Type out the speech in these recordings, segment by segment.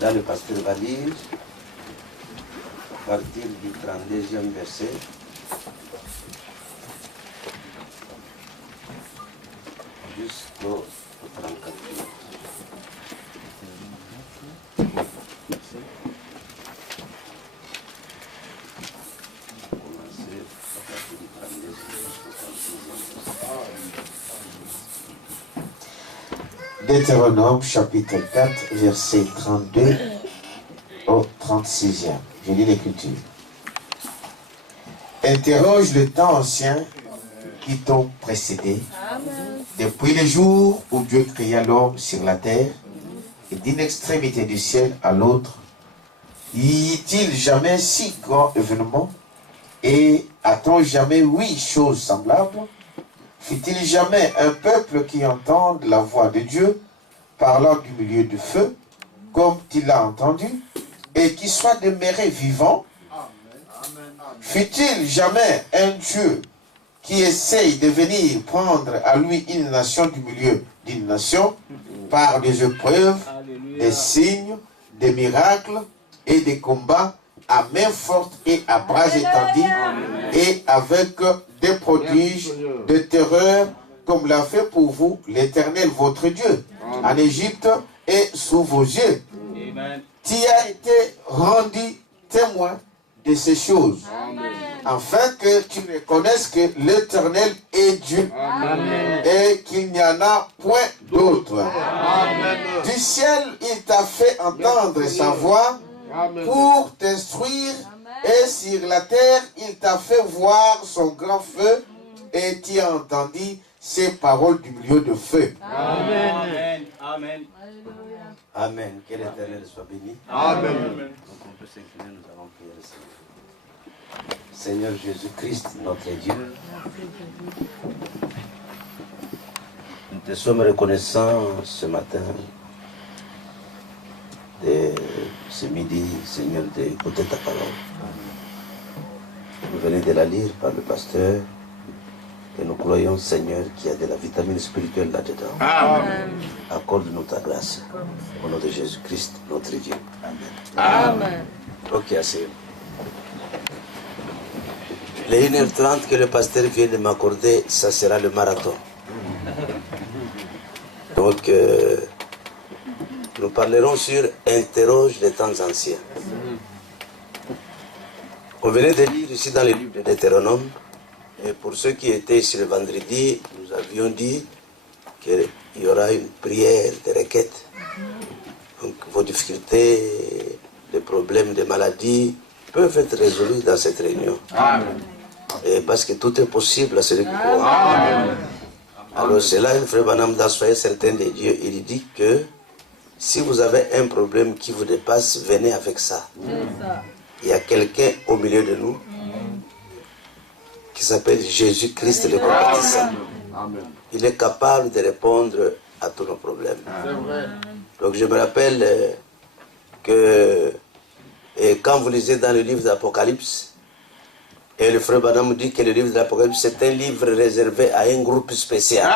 Là, le pasteur va lire à partir du 32e verset jusqu'au 34e. Deutéronome chapitre 4, verset 32 au 36e. Je lis l'écriture. Interroge le temps ancien qui t'ont précédé, depuis le jour où Dieu créa l'homme sur la terre, et d'une extrémité du ciel à l'autre. Y eut-il jamais si grand événement, et a-t-on jamais 8 choses semblables? Fut-il jamais un peuple qui entende la voix de Dieu parlant du milieu du feu, comme il l'a entendu, et qui soit demeuré vivant? Fut-il jamais un Dieu qui essaye de venir prendre à lui une nation du milieu d'une nation par des épreuves, des signes, des miracles et des combats à main forte et à bras étendus et avec des prodiges de terreur comme l'a fait pour vous l'Éternel votre Dieu en Égypte et sous vos yeux. Tu as été rendu témoin de ces choses, afin que tu reconnaisses que l'Éternel est Dieu et qu'il n'y en a point d'autre. Du ciel, il t'a fait entendre sa voix pour t'instruire, et sur la terre, il t'a fait voir son grand feu, et tu as entendu ces paroles du milieu de feu. Amen. Amen. Amen. Que l'Éternel soit béni. Amen. Donc on peut s'incliner, nous allons prier le Seigneur. Seigneur Jésus-Christ, notre Dieu, nous te sommes reconnaissants ce matin, de ce midi, Seigneur, d'écouter ta parole. Vous venez de la lire par le pasteur, et nous croyons, Seigneur, qu'il y a de la vitamine spirituelle là-dedans. Amen. Accorde-nous ta grâce. Au nom de Jésus-Christ, notre Dieu. Amen. Amen. Ok, assez. Les 1h30 que le pasteur vient de m'accorder, ça sera le marathon. Donc, nous parlerons sur Interroge les temps anciens. On venait de lire ici dans le livre de Deutéronome, et pour ceux qui étaient ici le vendredi, nous avions dit qu'il y aura une prière de requête. Donc vos difficultés, les problèmes de maladie peuvent être résolus dans cette réunion. Amen. Et parce que tout est possible à celui qui croit. Alors c'est là, le frère Branham, dans soyez certain de Dieu, il dit que si vous avez un problème qui vous dépasse, venez avec ça. Il y a quelqu'un au milieu de nous qui s'appelle Jésus-Christ le compatissant. Il est capable de répondre à tous nos problèmes. Donc je me rappelle que quand vous lisez dans le livre d'Apocalypse, et le frère Branham dit que le livre d'Apocalypse c'est un livre réservé à un groupe spécial.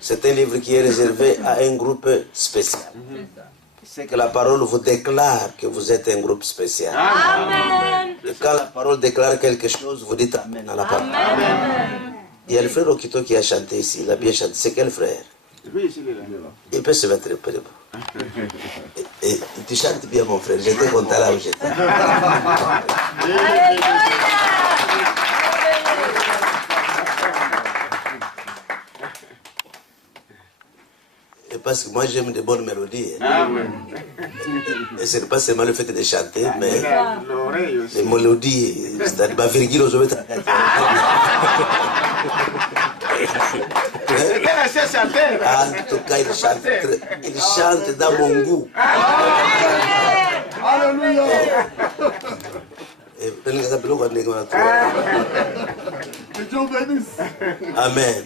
C'est un livre qui est réservé à un groupe spécial. C'est que la parole vous déclare que vous êtes un groupe spécial. Amen. Et quand la parole déclare quelque chose, vous dites Amen à la parole. Amen. Il y a le frère Okito qui a chanté ici, il a bien chanté. C'est quel frère? Il peut se mettre près de vous. Et tu chantes bien, mon frère. J'étais content là où j'étais. Et parce que moi j'aime de bonnes mélodies. Et ce n'est pas seulement le fait de chanter, mais les mélodies, c'est-à-dire ma virgule aux autres. En tout cas, il chante dans mon goût. Alléluia. Amen.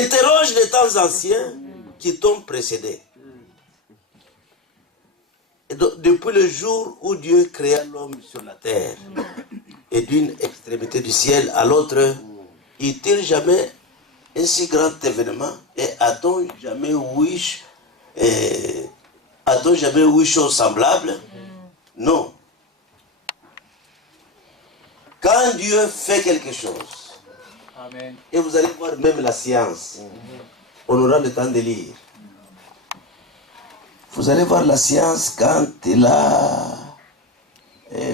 Interroge les temps anciens qui t'ont précédé. Et depuis le jour où Dieu créa l'homme sur la terre, et d'une extrémité du ciel à l'autre, est-il jamais un si grand événement? Et a-t-on jamais vu chose semblable? Non. Quand Dieu fait quelque chose, amen, et vous allez voir même la science, on aura le temps de lire. Vous allez voir la science quand elle a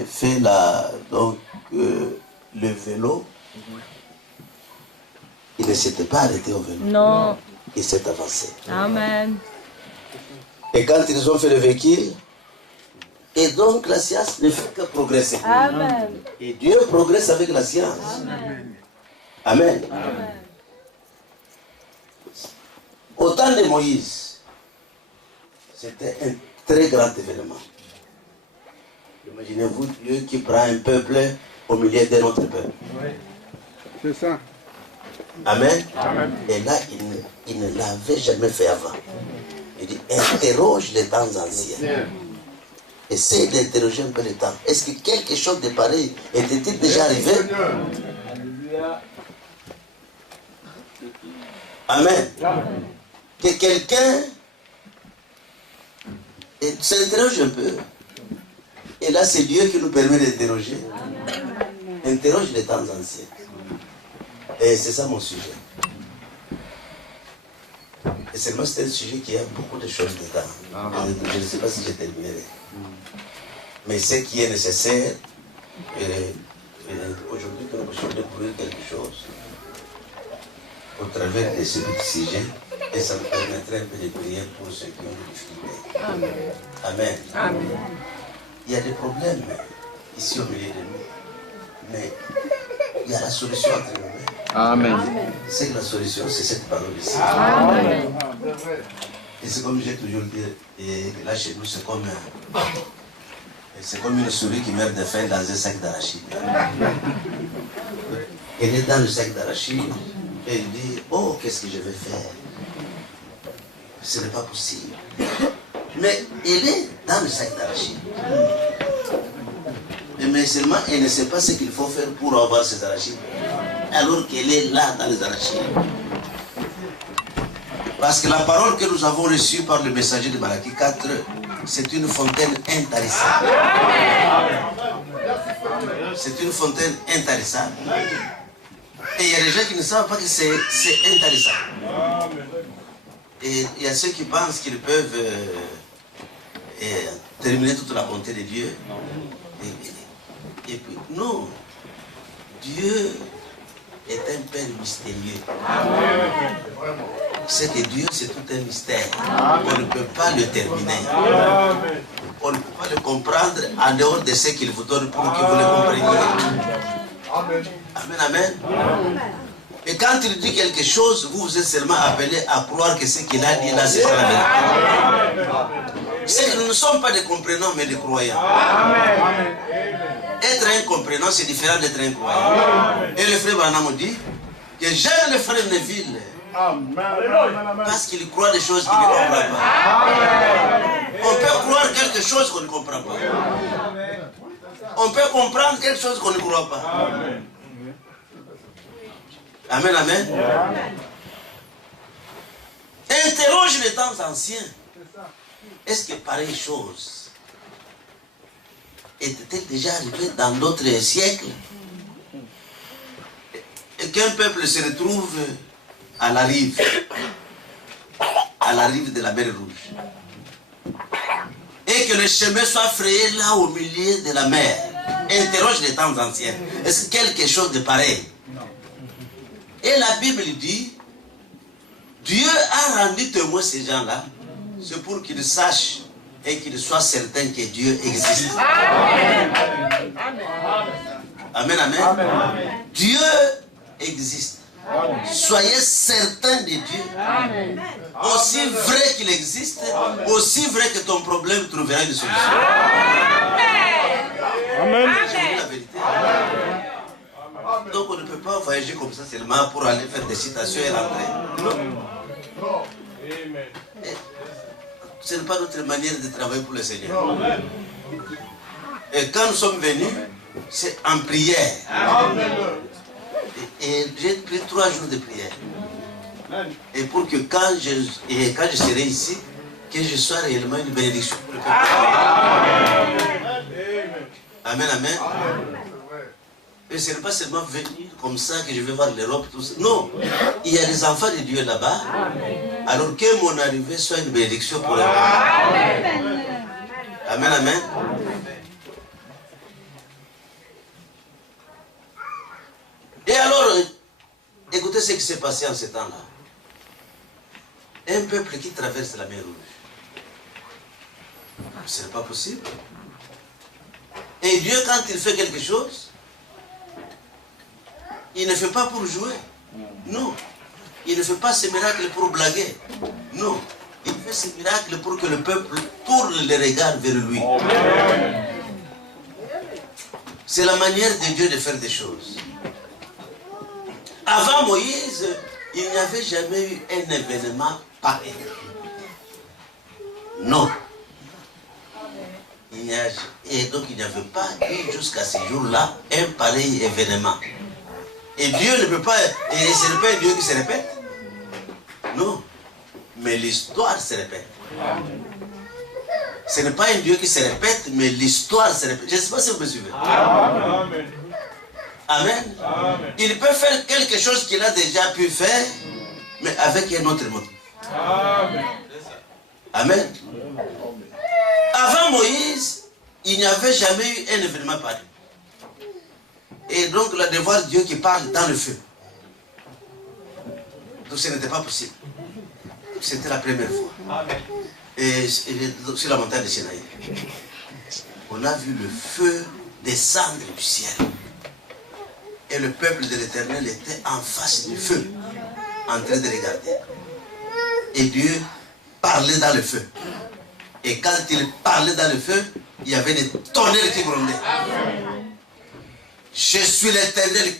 fait le vélo. Il ne s'était pas arrêté au vélo. Non. Il s'est avancé. Amen. Et quand ils ont fait le véhicule, et donc la science ne fait que progresser. Amen. Et Dieu progresse avec la science. Amen. Amen. Amen. Au temps de Moïse, c'était un très grand événement. Imaginez-vous Dieu qui prend un peuple au milieu d'un autre peuple. Oui. C'est ça. Amen. Amen. Et là, il ne l'avait jamais fait avant. Il dit, interroge les temps anciens. Essaye d'interroger un peu le temps. Est-ce que quelque chose de pareil était-il déjà arrivé? Amen. Que quelqu'un s'interroge un peu. Et là, c'est Dieu qui nous permet d'interroger. Interroge les temps anciens. Et c'est ça mon sujet. Et seulement c'est un sujet qui a beaucoup de choses dedans. Je ne sais pas si j'ai terminé. Mais ce qui est nécessaire, aujourd'hui, que nous puissions découvrir quelque chose au travers de ce petit sujet, et ça nous permettrait un peu de prier pour ceux qui ont des difficultés. Amen. Amen. Amen. Il y a des problèmes ici au milieu de nous, mais il y a la solution entre nous. Amen. C'est que la solution, c'est cette parole ici. Amen. Et c'est comme j'ai toujours dit, et là chez nous, c'est comme une souris qui meurt de faim dans un sac d'arachide. Elle est dans le sac d'arachide et elle dit, oh, qu'est-ce que je vais faire? Ce n'est pas possible. Mais elle est dans le sac d'arachide. Mais seulement, elle ne sait pas ce qu'il faut faire pour avoir ces arachides. Alors qu'elle est là dans les arachides. Parce que la parole que nous avons reçue par le messager de Malachie 4, c'est une fontaine intarissable. C'est une fontaine intarissable. Et il y a des gens qui ne savent pas que c'est intarissable. Et il y a ceux qui pensent qu'ils peuvent terminer toute la bonté de Dieu. Et puis, non. Dieu est un Père mystérieux. C'est que Dieu, c'est tout un mystère. On ne peut pas le terminer. On ne peut pas le comprendre en dehors de ce qu'il vous donne pour que vous le compreniez. Amen, amen. Et quand il dit quelque chose, vous êtes seulement appelé à croire que ce qu'il a dit là, c'est la vérité. C'est que nous ne sommes pas des comprenants, mais des croyants. Être incomprenant, c'est différent d'être incroyant. Et le frère Branham dit que j'aime le frère Neville parce qu'il croit des choses qu'il ne comprend pas. On peut croire quelque chose qu'on ne comprend pas. On peut comprendre quelque chose qu'on ne croit pas. Amen, amen. Interroge les temps anciens. Est-ce que pareille chose était-elle déjà arrivée dans d'autres siècles? qu'un peuple se retrouve à la rive de la mer Rouge, et que le chemin soit frayé là au milieu de la mer, interroge les temps anciens. Est-ce quelque chose de pareil? Et la Bible dit, Dieu a rendu témoin ces gens-là, c'est pour qu'ils sachent et qu'ils soient certains que Dieu existe. Amen. Amen, amen. Amen. Dieu existe. Amen. Soyez certains de Dieu. Amen. Aussi vrai qu'il existe, aussi vrai que ton problème trouvera une solution. Amen. C'est la vérité. Amen. Donc on ne peut pas voyager comme ça seulement pour aller faire des citations et rentrer. Non. Ce n'est pas notre manière de travailler pour le Seigneur. Et quand nous sommes venus, c'est en prière. Et j'ai pris 3 jours de prière. Et pour que quand je serai ici, que je sois réellement une bénédiction pour le peuple. Amen, amen. Et ce n'est pas seulement venir comme ça que je vais voir l'Europe, tout ça. Non, il y a des enfants de Dieu là-bas. Alors que mon arrivée soit une bénédiction pour eux. Amen, amen. Amen. Et alors, écoutez ce qui s'est passé en ce temps-là. Un peuple qui traverse la mer Rouge. Ce n'est pas possible. Et Dieu, quand il fait quelque chose, il ne fait pas pour jouer. Non. Il ne fait pas ce miracle pour blaguer. Non. Il fait ce miracle pour que le peuple tourne les regards vers lui. C'est la manière de Dieu de faire des choses. Avant Moïse, il n'y avait jamais eu un événement pareil. Non. Et donc il n'y avait pas eu jusqu'à ce jour-là un pareil événement. Et Dieu ne peut pas, et ce n'est pas un Dieu qui se répète. Non. Mais l'histoire se répète. Ce n'est pas un Dieu qui se répète, mais l'histoire se répète. Je ne sais pas si vous me suivez. Amen. Amen. Amen. Il peut faire quelque chose qu'il a déjà pu faire, mais avec un autre motif. Amen. Amen. Avant Moïse, il n'y avait jamais eu un événement pareil. Et donc, le devoir de Dieu qui parle dans le feu. Donc, ce n'était pas possible. C'était la première fois. Amen. Et sur la montagne de Sinaï, on a vu le feu descendre du ciel. Et le peuple de l'Éternel était en face du feu, en train de regarder. Et Dieu parlait dans le feu. Et quand il parlait dans le feu, il y avait des tonnerres qui grondaient. Je suis l'Éternel.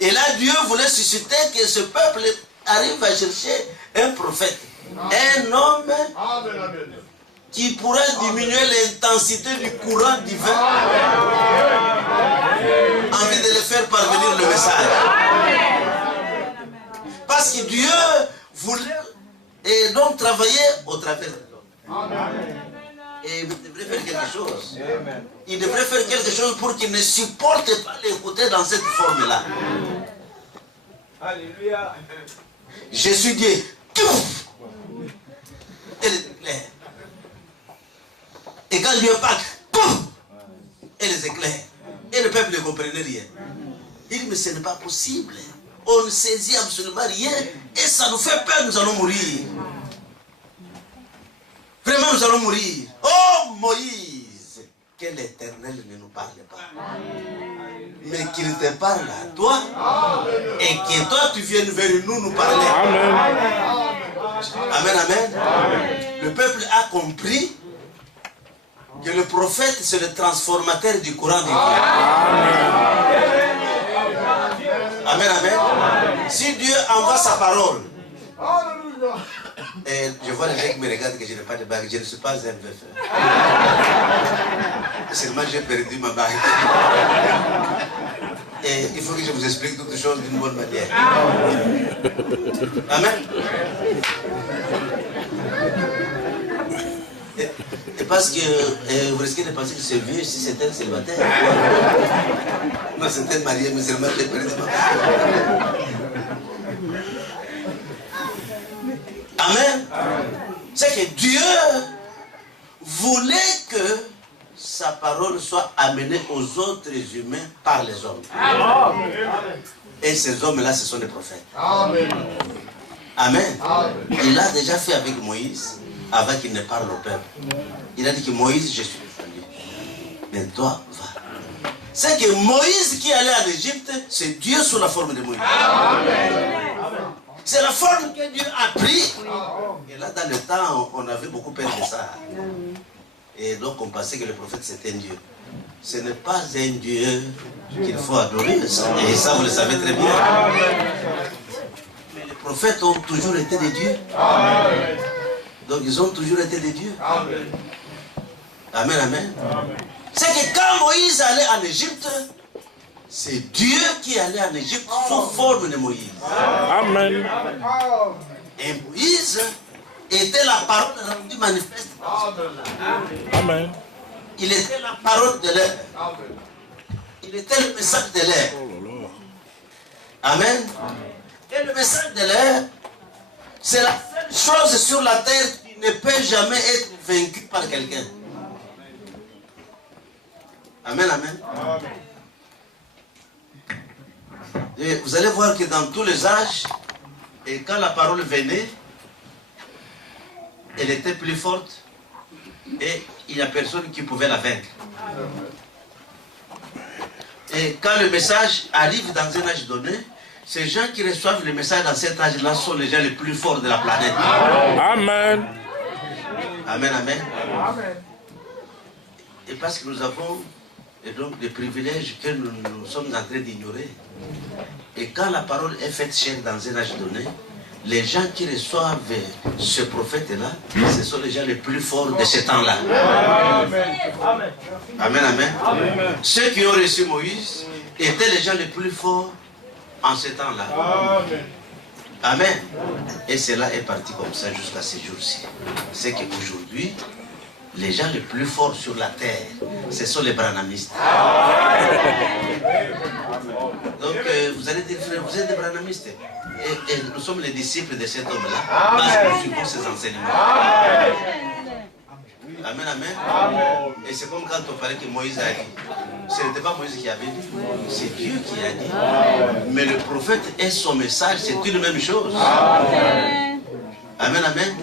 Et là, Dieu voulait susciter que ce peuple arrive à chercher un prophète. Un homme qui pourrait diminuer l'intensité du courant divin. Envie de les faire parvenir le message. Parce que Dieu voulait et donc travailler au travers de l'homme. Et il devrait faire quelque chose. Il devrait faire quelque chose pour qu'il ne supporte pas l'écouter dans cette forme-là. Alléluia. Je suis Dieu. Et quand Dieu parle, et les éclairs. Et le peuple ne comprenait rien. Il dit, mais ce n'est pas possible. On ne saisit absolument rien. Et ça nous fait peur, nous allons mourir. Vraiment, nous allons mourir. Oh Moïse, que l'Éternel ne nous parle pas. Mais qu'il te parle à toi. Et que toi, tu viennes vers nous parler. Amen, amen. Le peuple a compris que le prophète, c'est le transformateur du courant de Dieu. Amen, amen. Si Dieu envoie sa parole, et je vois les gens qui me regardent que je n'ai pas de bague, je ne suis pas un veuf. Seulement j'ai perdu ma bague. Et il faut que je vous explique toutes choses d'une bonne manière. Amen. Et parce que vous risquez de penser que c'est vieux si c'est un célibataire. Non, c'est un marié musulman qui est perdu. Amen. C'est que Dieu voulait que sa parole soit amenée aux autres humains par les hommes. Et ces hommes-là, ce sont des prophètes. Amen. Il l'a déjà fait avec Moïse avant qu'il ne parle au peuple. Il a dit que Moïse, je suis descendu. Mais toi, va. C'est que Moïse qui allait en Égypte, c'est Dieu sous la forme de Moïse. C'est la forme que Dieu a pris. Et là, dans le temps, on avait beaucoup peur de ça. Et donc, on pensait que le prophète, c'était un Dieu. Ce n'est pas un Dieu qu'il faut adorer. Et ça, vous le savez très bien. Mais les prophètes ont toujours été des dieux. Donc, ils ont toujours été des dieux. Amen, amen. C'est que quand Moïse allait en Égypte, c'est Dieu qui allait en Égypte sous forme de Moïse. Amen. Et Moïse était la parole rendue manifeste. Amen. Il était la parole de l'air. Il était le message de l'air. Amen. Et le message de l'air, c'est la seule chose sur la terre qui ne peut jamais être vaincue par quelqu'un. Amen, amen. Et vous allez voir que dans tous les âges, et quand la parole venait, elle était plus forte et il n'y a personne qui pouvait la vaincre. Et quand le message arrive dans un âge donné, ces gens qui reçoivent le message dans cet âge-là sont les gens les plus forts de la planète. Amen. Amen, amen. Et parce que nous avons donc des privilèges que nous sommes en train d'ignorer. Et quand la parole est faite chair dans un âge donné, les gens qui reçoivent ce prophète-là, ce sont les gens les plus forts de ce temps-là. Amen, amen. Ceux qui ont reçu Moïse étaient les gens les plus forts en ce temps-là. Amen. Et cela est parti comme ça jusqu'à ces jours-ci. C'est qu'aujourd'hui, les gens les plus forts sur la terre, ce sont les branhamistes. Donc vous allez dire, frère, vous êtes des branhamistes. Et nous sommes les disciples de cet homme-là. Parce que nous suivons ses enseignements. Amen, amen. Et c'est comme quand on parlait que Moïse a dit. Ce n'était pas Moïse qui avait dit, c'est Dieu qui a dit. Mais le prophète et son message, c'est une même chose. Amen, amen.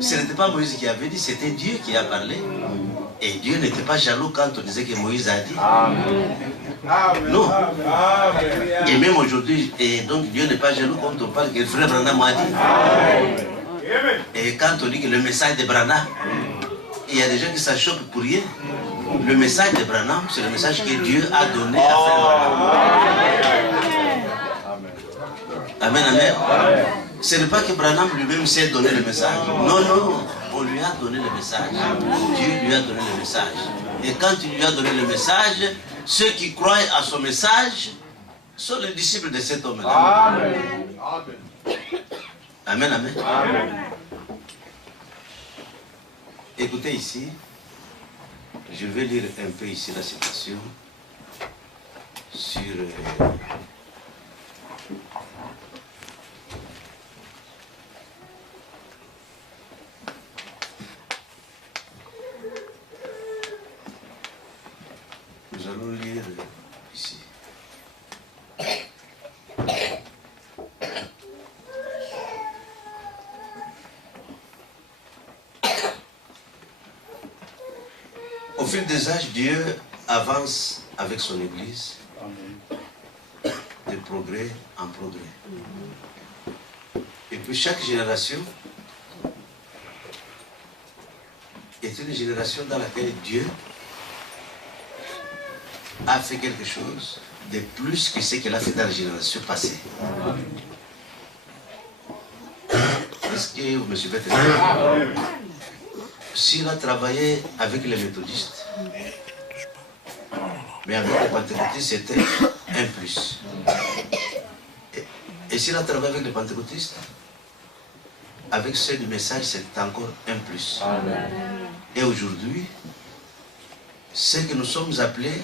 Ce n'était pas Moïse qui avait dit, c'était Dieu qui a parlé. Et Dieu n'était pas jaloux quand on disait que Moïse a dit. Non. Et même aujourd'hui, et donc Dieu n'est pas jaloux quand on parle que le frère Branham a dit. Et quand on dit que le message de Branham, il y a des gens qui s'achoquent pour rien. Le message de Branham, c'est le message que Dieu a donné à frère Branham. Amen, amen. Ce n'est pas que Branham lui-même sait donner le message. Non, non. On lui a donné le message. Dieu lui a donné le message. Et quand il lui a donné le message, ceux qui croient à son message sont les disciples de cet homme-là. Amen, amen. Écoutez ici. Je vais lire un peu ici la citation sur... Nous allons lire ici. Au fil des âges, Dieu avance avec son Église de progrès en progrès. Et puis chaque génération est une génération dans laquelle Dieu a fait quelque chose de plus que ce qu'il a fait dans la génération passée. Est-ce que vous me suivez très bien? S'il a travaillé avec les méthodistes, mais avec les pentecôtistes, c'était un plus. Et s'il a travaillé avec les pentecôtistes, avec ce message, c'est encore un plus. Amen. Et aujourd'hui, c'est que nous sommes appelés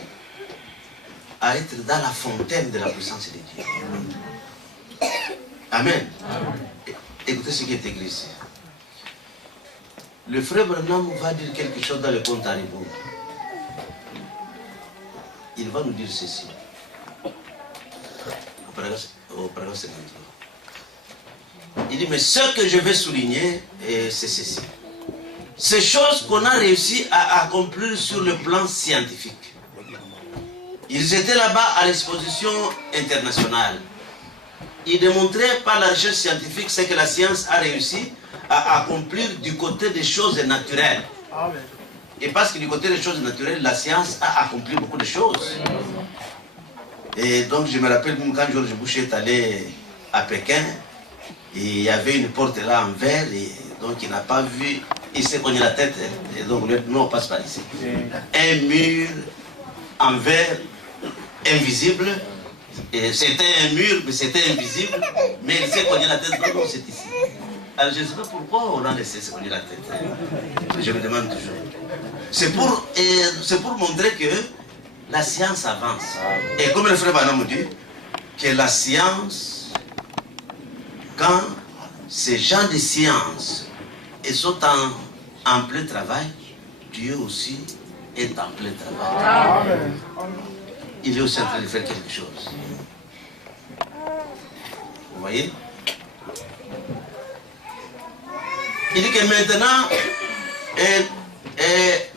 à être dans la fontaine de la puissance de Dieu. Amen. Amen. Écoutez ce qui est écrit ici. Le frère Branham va dire quelque chose dans le compte à rebours. Il va nous dire ceci. Au paragraphe 53. Il dit, mais ce que je vais souligner, c'est ceci. Ces choses qu'on a réussi à accomplir sur le plan scientifique. Ils étaient là-bas à l'exposition internationale. Ils démontraient par la recherche scientifique ce que la science a réussi à accomplir du côté des choses naturelles. Amen. Et parce que du côté des choses naturelles, la science a accompli beaucoup de choses. Et donc je me rappelle quand George Bush est allé à Pékin, il y avait une porte là en verre, et donc il n'a pas vu, il s'est cogné la tête, et donc non, on passe par ici. Un mur en verre invisible, c'était un mur, mais c'était invisible, mais il s'est cogné la tête, non, c'est ici. Alors je ne sais pas pourquoi on a laissé se cogner la tête. Je me demande toujours. C'est pour montrer que la science avance. Et comme le frère Branham dit, que la science, quand ces gens de science sont en plein travail, Dieu aussi est en plein travail. Amen. Il est aussi en train de faire quelque chose. Vous voyez? Il dit que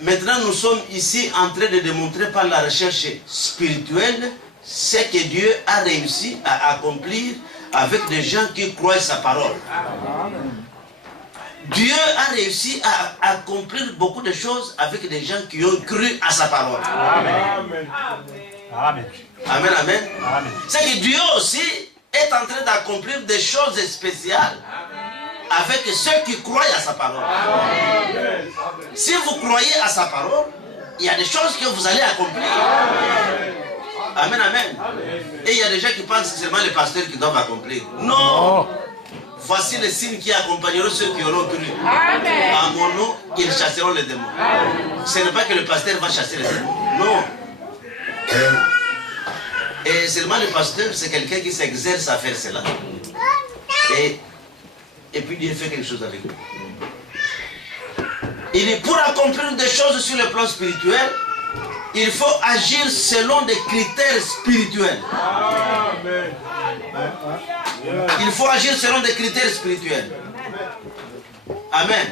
maintenant nous sommes ici en train de démontrer par la recherche spirituelle ce que Dieu a réussi à accomplir avec des gens qui croient sa parole. Dieu a réussi à accomplir beaucoup de choses avec des gens qui ont cru à sa parole. Amen. Amen. Amen. Amen. Amen. C'est que Dieu aussi est en train d'accomplir des choses spéciales avec ceux qui croient à sa parole. Amen. Si vous croyez à sa parole, il y a des choses que vous allez accomplir. Amen, amen. Et il y a des gens qui pensent que c'est seulement les pasteurs qui doivent accomplir. Non. Voici les signes qui accompagneront ceux qui auront cru. Amen. À mon nom, ils chasseront les démons. Amen. Ce n'est pas que le pasteur va chasser les démons. Non. Et seulement le pasteur, c'est quelqu'un qui s'exerce à faire cela. Et puis Dieu fait quelque chose avec lui. Il dit, pour accomplir des choses sur le plan spirituel, il faut agir selon des critères spirituels. Amen. Il faut agir selon des critères spirituels. Amen.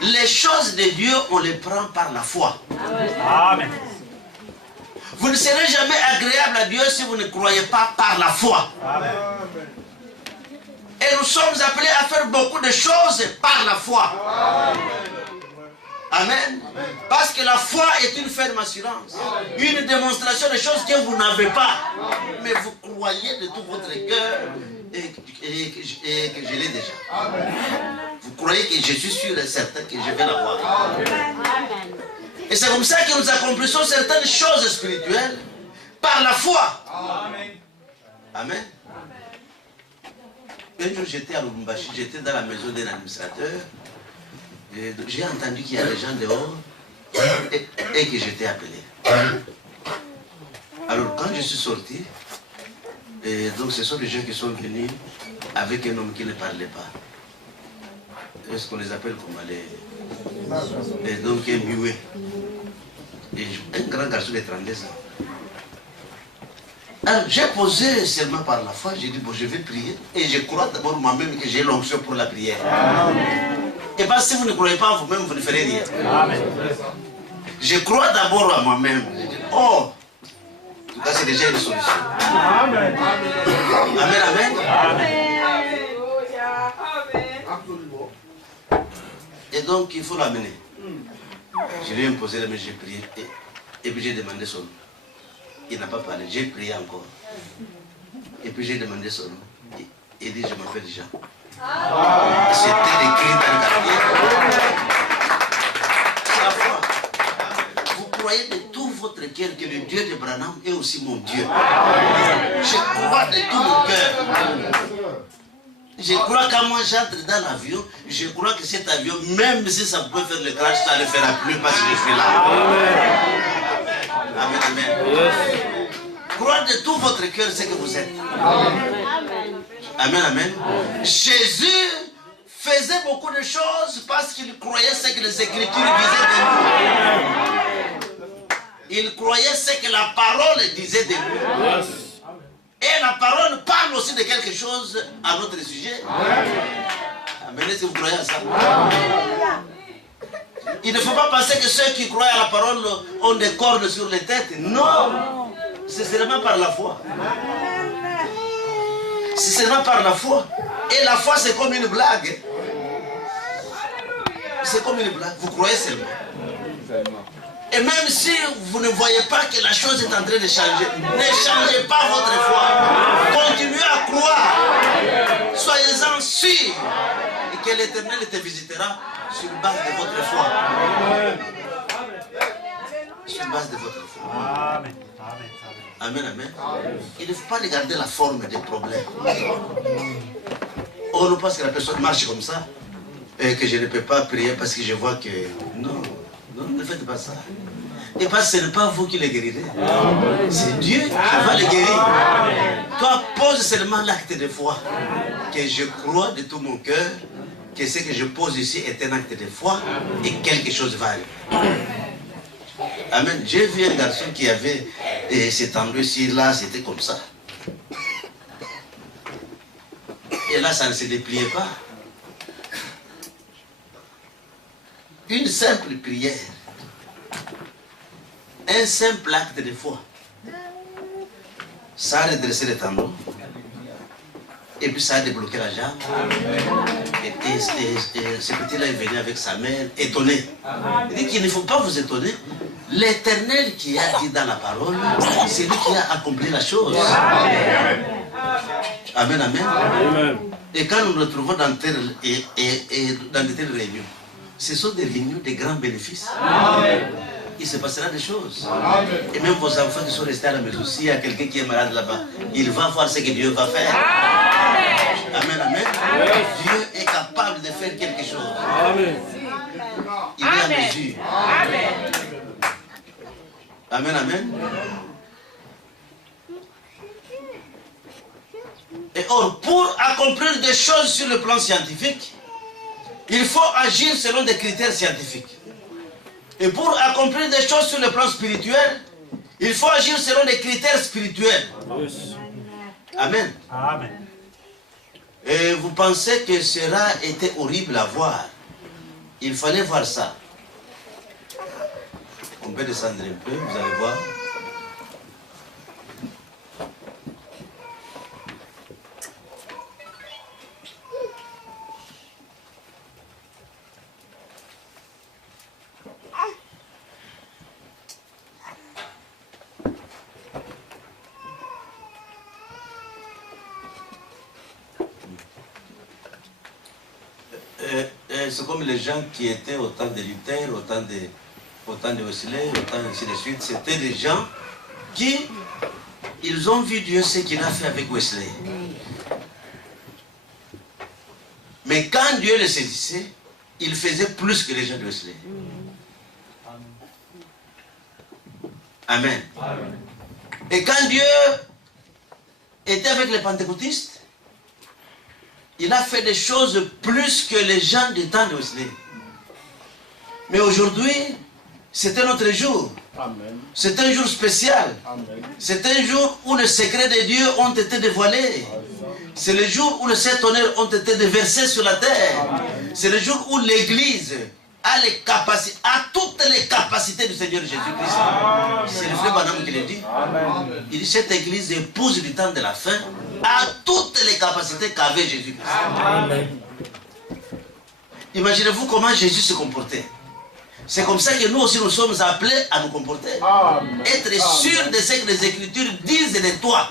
Les choses de Dieu, on les prend par la foi. Amen. Vous ne serez jamais agréable à Dieu si vous ne croyez pas par la foi. Amen. Et nous sommes appelés à faire beaucoup de choses par la foi. Amen. Parce que la foi est une ferme assurance. Une démonstration de choses que vous n'avez pas. Mais vous croyez de tout votre cœur et que je l'ai déjà. Vous croyez que je suis sûr et certain que je vais l'avoir. Et c'est comme ça que nous accomplissons certaines choses spirituelles par la foi. Amen. Un jour j'étais à Lubumbashi, j'étais dans la maison d'un administrateur. J'ai entendu qu'il y a des gens dehors et que j'étais appelé. Alors quand je suis sorti, donc ce sont des gens qui sont venus avec un homme qui ne parlait pas. Est-ce qu'on les appelle comment les... Donc un muet. Un grand garçon de 32 ans. Alors j'ai posé seulement par la foi, j'ai dit bon je vais prier. Et je crois d'abord moi-même que j'ai l'onction pour la prière. Et parce que si vous ne croyez pas en vous-même, vous ne ferez rien. Amen. Je crois d'abord à moi-même. Oh, en tout cas c'est déjà une solution. Amen. Amen, amen. Amen. Et donc il faut l'amener. Je lui ai imposé la main, j'ai prié. Et puis j'ai demandé son nom. Il n'a pas parlé, j'ai prié encore. Et puis j'ai demandé son nom. Il dit je m'appelle Jean. C'était écrit dans le carrière. C'est la foi. Vous croyez de tout votre cœur que le Dieu de Branham est aussi mon Dieu. Je crois de tout mon cœur. Je crois que moi j'entre dans l'avion, je crois que cet avion, même si ça pouvait faire le crash, ça ne le fera plus parce que je suis là. Amen, amen. Croyez de tout votre cœur ce que vous êtes. Amen, amen. Jésus faisait beaucoup de choses parce qu'il croyait ce que les Écritures disaient de nous. Il croyait ce que la parole disait de nous. Et la parole parle aussi de quelque chose à notre sujet. Amen. Est-ce que vous croyez à ça? Il ne faut pas penser que ceux qui croient à la parole ont des cornes sur les têtes. Non. C'est seulement par la foi. C'est seulement par la foi. Et la foi, c'est comme une blague. C'est comme une blague. Vous croyez seulement. Et même si vous ne voyez pas que la chose est en train de changer, ne changez pas votre foi. Continuez à croire. Soyez-en sûrs. Et que l'Éternel te visitera sur base de votre foi. Sur base de votre foi. Amen. Amen, amen. Il ne faut pas regarder la forme des problèmes. Oh, non, parce que la personne marche comme ça, et que je ne peux pas prier parce que je vois que... Non, non, ne faites pas ça. Et parce que ce n'est pas vous qui les guérirez. C'est Dieu qui va les guérir. Toi, pose seulement l'acte de foi. Que je crois de tout mon cœur que ce que je pose ici est un acte de foi et quelque chose va arriver. Amen. J'ai vu un garçon qui avait cet endroit-ci, là, c'était comme ça. Et là, ça ne se dépliait pas. Une simple prière, un simple acte de foi, ça a redressé le tendon. Et puis ça a débloqué la jambe. Et ce petit-là est venu avec sa mère, étonné. Il dit qu'il ne faut pas vous étonner. L'Éternel qui a dit dans la parole, c'est lui qui a accompli la chose. Amen, amen. Et quand nous nous retrouvons dans de telles réunions, ce sont des réunions de grands bénéfices. Il se passera des choses. Et même vos enfants qui sont restés à la maison, s'il y a quelqu'un qui est malade là-bas, il va voir ce que Dieu va faire. Amen, amen. Dieu est capable de faire quelque chose. Il est à mesure. Amen, amen. Et or, pour accomplir des choses sur le plan scientifique, il faut agir selon des critères scientifiques. Et pour accomplir des choses sur le plan spirituel, il faut agir selon des critères spirituels. Amen. Amen. Et vous pensez que cela était horrible à voir. Il fallait voir ça. On peut descendre un peu, vous allez voir. C'est comme les gens qui étaient au temps de Luther, au temps de Wesley, au temps ainsi de suite. C'était des gens qui, ils ont vu Dieu ce qu'il a fait avec Wesley. Mais quand Dieu le saisissait, il faisait plus que les gens de Wesley. Amen. Et quand Dieu était avec les pentecôtistes, il a fait des choses plus que les gens du temps de Wesley. Mais aujourd'hui, c'est un autre jour. C'est un jour spécial. C'est un jour où les secrets de Dieu ont été dévoilés. C'est le jour où les 7 honneurs ont été déversés sur la terre. C'est le jour où l'Église a toutes les capacités du Seigneur Jésus-Christ. C'est le frère Branham qui le dit. Il dit cette Église épouse du temps de la fin a toutes les capacités qu'avait Jésus-Christ. Imaginez-vous comment Jésus se comportait. C'est comme ça que nous aussi nous sommes appelés à nous comporter. Être sûrs de ce que les Écritures disent de toi.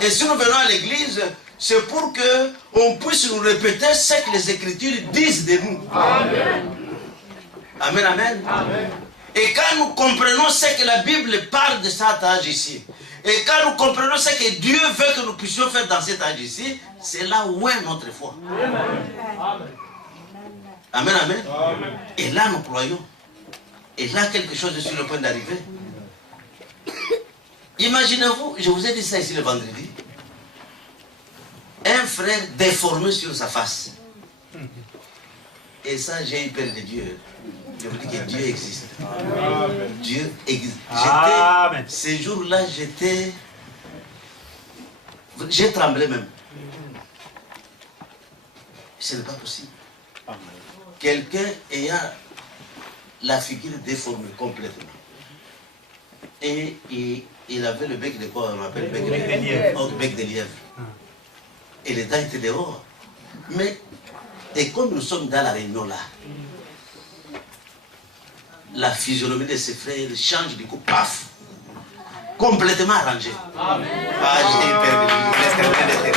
Et si nous venons à l'église, c'est pour qu'on puisse nous répéter ce que les Écritures disent de nous. Amen. Amen, amen. Et quand nous comprenons ce que la Bible parle de Satan ici, Et quand nous comprenons ce que Dieu veut que nous puissions faire dans cet âge ici, c'est là où est notre foi. Amen, amen. Et là, nous croyons. Et là, quelque chose est sur le point d'arriver. Imaginez-vous, je vous ai dit ça ici le vendredi, un frère déformé sur sa face. Et ça, j'ai eu peur de Dieu. Je vous dis que Dieu existe. Dieu existe. Ces jours-là, j'ai tremblé même. Ce n'est pas possible. Quelqu'un ayant la figure déformée complètement. Et il avait le bec de quoi on appelle bec de lièvre. Et les dents étaient dehors. Mais, et comme nous sommes dans la réunion là, la physionomie de ses frères change du coup, paf, complètement arrangée. Ah, j'ai eu peur de Dieu.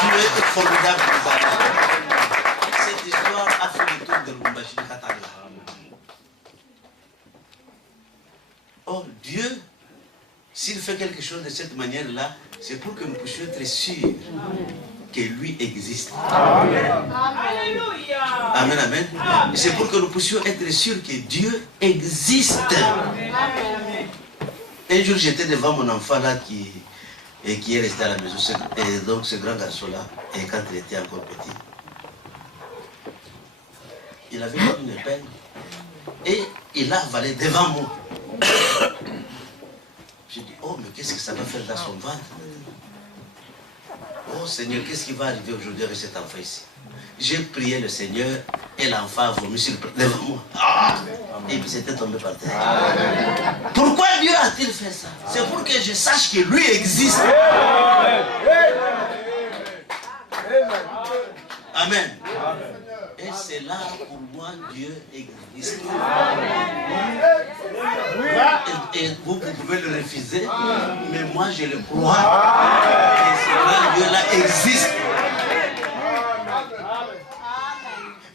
Dieu est formidable. Cette histoire a fait le tour de Lubumbashi de Katanga. Or, Dieu, s'il fait quelque chose de cette manière-là, c'est pour que nous puissions être sûrs que lui existe. Amen. Amen, amen. C'est pour que nous puissions être sûrs que Dieu existe. Un jour, j'étais devant mon enfant là qui est resté à la maison. Et donc, ce grand garçon-là, et quand il était encore petit, il avait une épingle et il l'a avalé devant moi. J'ai dit, oh, mais qu'est-ce que ça va faire dans son ventre? Oh Seigneur, qu'est-ce qui va arriver aujourd'hui avec cet enfant ici? J'ai prié le Seigneur et l'enfant a vomi devant moi. Et puis c'était tombé par terre. Pourquoi Dieu a-t-il fait ça? C'est pour que je sache que lui existe. Amen. Et c'est là pour moi Dieu existe. Et vous pouvez le refuser, mais moi je le crois. Et ce grand Dieu-là existe.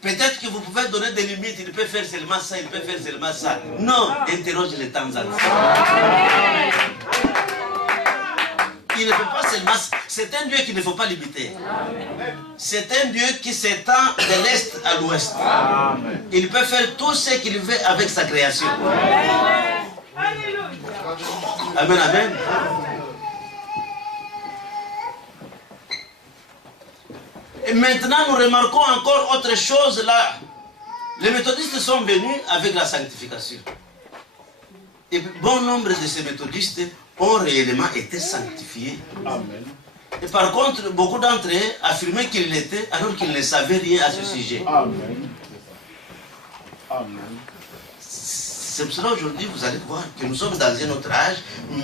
Peut-être que vous pouvez donner des limites, il peut faire seulement ça, il peut faire seulement ça. Non, interroge les temps en temps. Il ne peut pas seulement... C'est un Dieu qu'il ne faut pas limiter. C'est un Dieu qui s'étend de l'Est à l'Ouest. Il peut faire tout ce qu'il veut avec sa création. Amen, amen. Et maintenant, nous remarquons encore autre chose là. Les méthodistes sont venus avec la sanctification. Et bon nombre de ces méthodistes ont réellement été sanctifiés. Amen. Et par contre, beaucoup d'entre eux affirmaient qu'ils l'étaient alors qu'ils ne savaient rien à ce sujet. Amen. Amen. C'est pour cela aujourd'hui, vous allez voir que nous sommes dans un autre âge,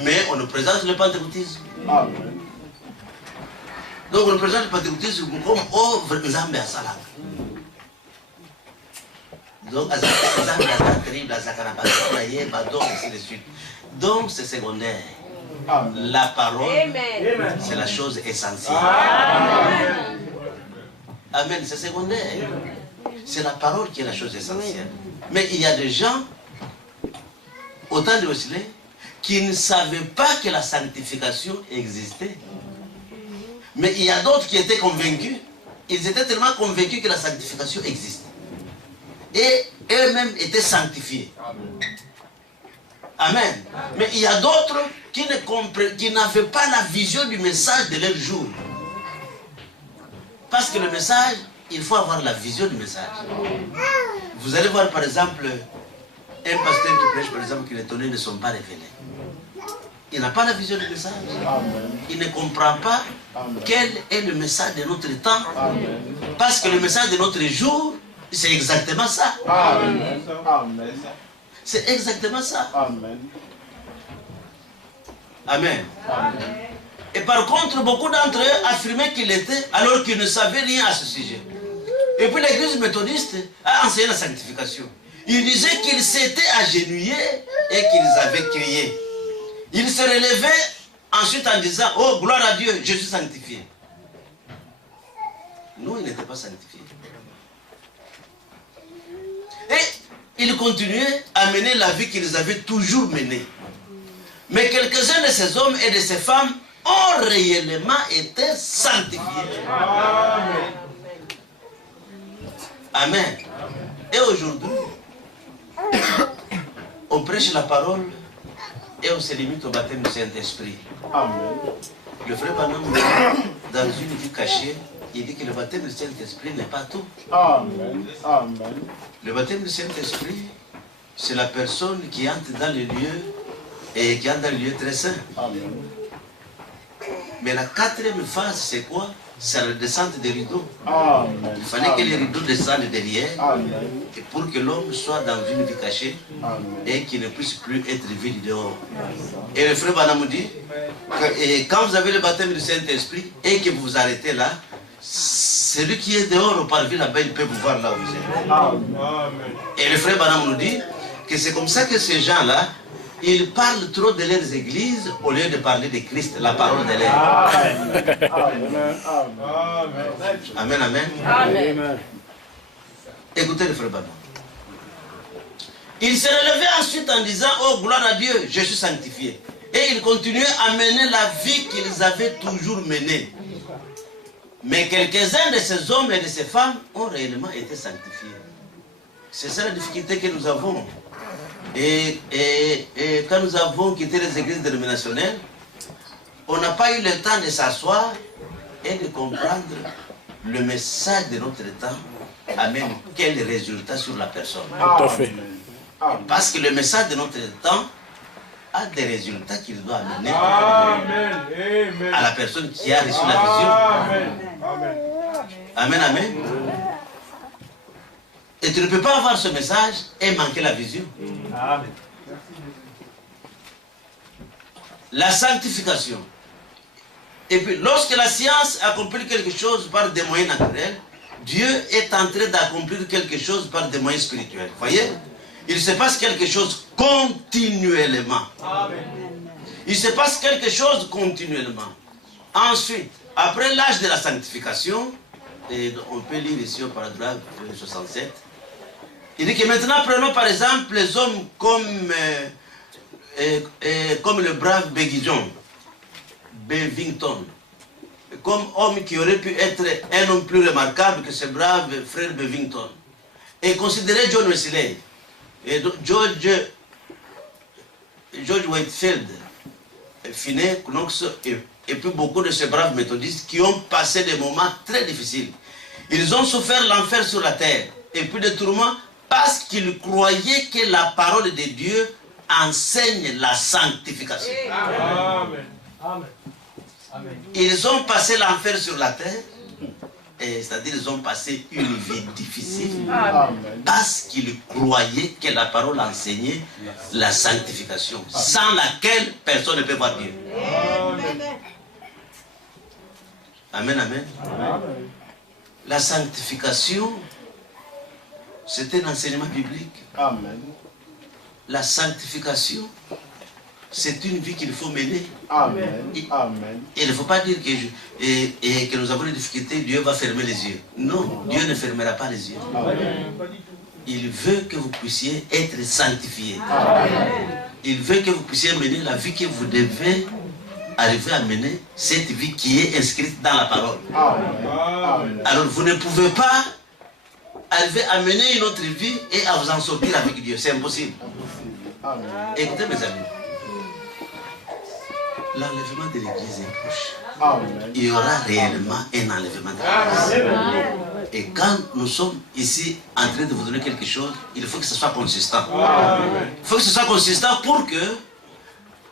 mais on nous présente le pentecôtisme. Amen. Donc on nous présente le pentecôtisme comme oh, Nzambe Asala. Donc, Nzambe Asala terrible, ainsi de suite. Donc c'est secondaire. La parole, c'est la chose essentielle. Amen. Amen, c'est secondaire. C'est la parole qui est la chose essentielle. Mais il y a des gens, au temps de Wesley, qui ne savaient pas que la sanctification existait. Mais il y a d'autres qui étaient convaincus. Ils étaient tellement convaincus que la sanctification existe. Et eux-mêmes étaient sanctifiés. Amen. Mais il y a d'autres qui n'avaient pas la vision du message de leur jour. Parce que le message, il faut avoir la vision du message. Vous allez voir par exemple, un pasteur qui prêche par exemple que les tonnerres ne sont pas révélés. Il n'a pas la vision du message. Il ne comprend pas quel est le message de notre temps. Parce que le message de notre jour, c'est exactement ça. C'est exactement ça. Amen. Amen. Et par contre, beaucoup d'entre eux affirmaient qu'il était alors qu'ils ne savaient rien à ce sujet. Et puis l'église méthodiste a enseigné la sanctification. Ils disaient qu'ils s'étaient agenouillés et qu'ils avaient crié. Ils se relevaient ensuite en disant, oh gloire à Dieu, je suis sanctifié. Non, ils n'étaient pas sanctifiés. Et ils continuaient à mener la vie qu'ils avaient toujours menée. Mais quelques-uns de ces hommes et de ces femmes ont réellement été sanctifiés. Amen. Et aujourd'hui, on prêche la parole et on se limite au baptême du Saint-Esprit. Le frère Branham, dans une vie cachée, il dit que le baptême du Saint-Esprit n'est pas tout. Amen. Amen. Le baptême du Saint-Esprit, c'est la personne qui entre dans le lieu et qui entre dans le lieu très saint. Amen. Mais la quatrième phase, c'est quoi? C'est la descente des rideaux. Amen. Il fallait que les rideaux descendent derrière Amen. et pour que l'homme soit dans une vie cachée Amen. et qu'il ne puisse plus être vu du dehors. Et le frère Branham dit que quand vous avez le baptême du Saint-Esprit et que vous vous arrêtez là, celui qui est dehors au parvis là-bas, il peut vous voir là où vous êtes. Amen. Et le frère Branham nous dit que c'est comme ça que ces gens-là, ils parlent trop de leurs églises au lieu de parler de Christ, la parole de l'air. Amen. Amen, amen. Amen. Écoutez le frère Branham. Il s'est relevé ensuite en disant, oh gloire à Dieu, je suis sanctifié. Et il continuait à mener la vie qu'ils avaient toujours menée. Mais quelques-uns de ces hommes et de ces femmes ont réellement été sanctifiés. C'est ça la difficulté que nous avons. Et quand nous avons quitté les églises dénominationnelles, on n'a pas eu le temps de s'asseoir et de comprendre le message de notre temps amène quel résultat sur la personne. Tout à fait. Parce que le message de notre temps a des résultats qu'il doit amener à la personne qui a reçu la vision. Amen, amen. Et tu ne peux pas avoir ce message et manquer la vision. Amen. La sanctification. Et puis, lorsque la science accomplit quelque chose par des moyens naturels, Dieu est en train d'accomplir quelque chose par des moyens spirituels. Voyez? Il se passe quelque chose continuellement. Il se passe quelque chose continuellement. Ensuite, après l'âge de la sanctification, et on peut lire ici au paragraphe 67, il dit que maintenant, prenons par exemple les hommes comme le brave Bevington, comme homme qui aurait pu être un homme plus remarquable que ce brave frère Bevington, et considérer John Wesley, et George Whitefield, Finney, Knox, et puis beaucoup de ces braves méthodistes qui ont passé des moments très difficiles. Ils ont souffert l'enfer sur la terre, et puis des tourments, parce qu'ils croyaient que la parole de Dieu enseigne la sanctification. Amen. Amen. Amen. Ils ont passé l'enfer sur la terre, c'est-à-dire ils ont passé une vie difficile, parce qu'ils croyaient que la parole enseignait la sanctification, sans laquelle personne ne peut voir Dieu. Amen, amen. La sanctification, c'est un enseignement biblique. Amen. La sanctification, c'est une vie qu'il faut mener. Amen. Amen. Il ne faut pas dire que nous avons des difficultés, Dieu va fermer les yeux. Non, Dieu ne fermera pas les yeux. Amen. Il veut que vous puissiez être sanctifiés. Amen. Il veut que vous puissiez mener la vie que vous devez arriver à mener, cette vie qui est inscrite dans la parole. Amen. Alors vous ne pouvez pas arriver à mener une autre vie et à vous en sortir avec Dieu. C'est impossible. Amen. Écoutez mes amis, l'enlèvement de l'église est proche. Amen. Il y aura réellement un enlèvement de l'église. Et quand nous sommes ici en train de vous donner quelque chose, il faut que ce soit consistant. Il faut que ce soit consistant pour que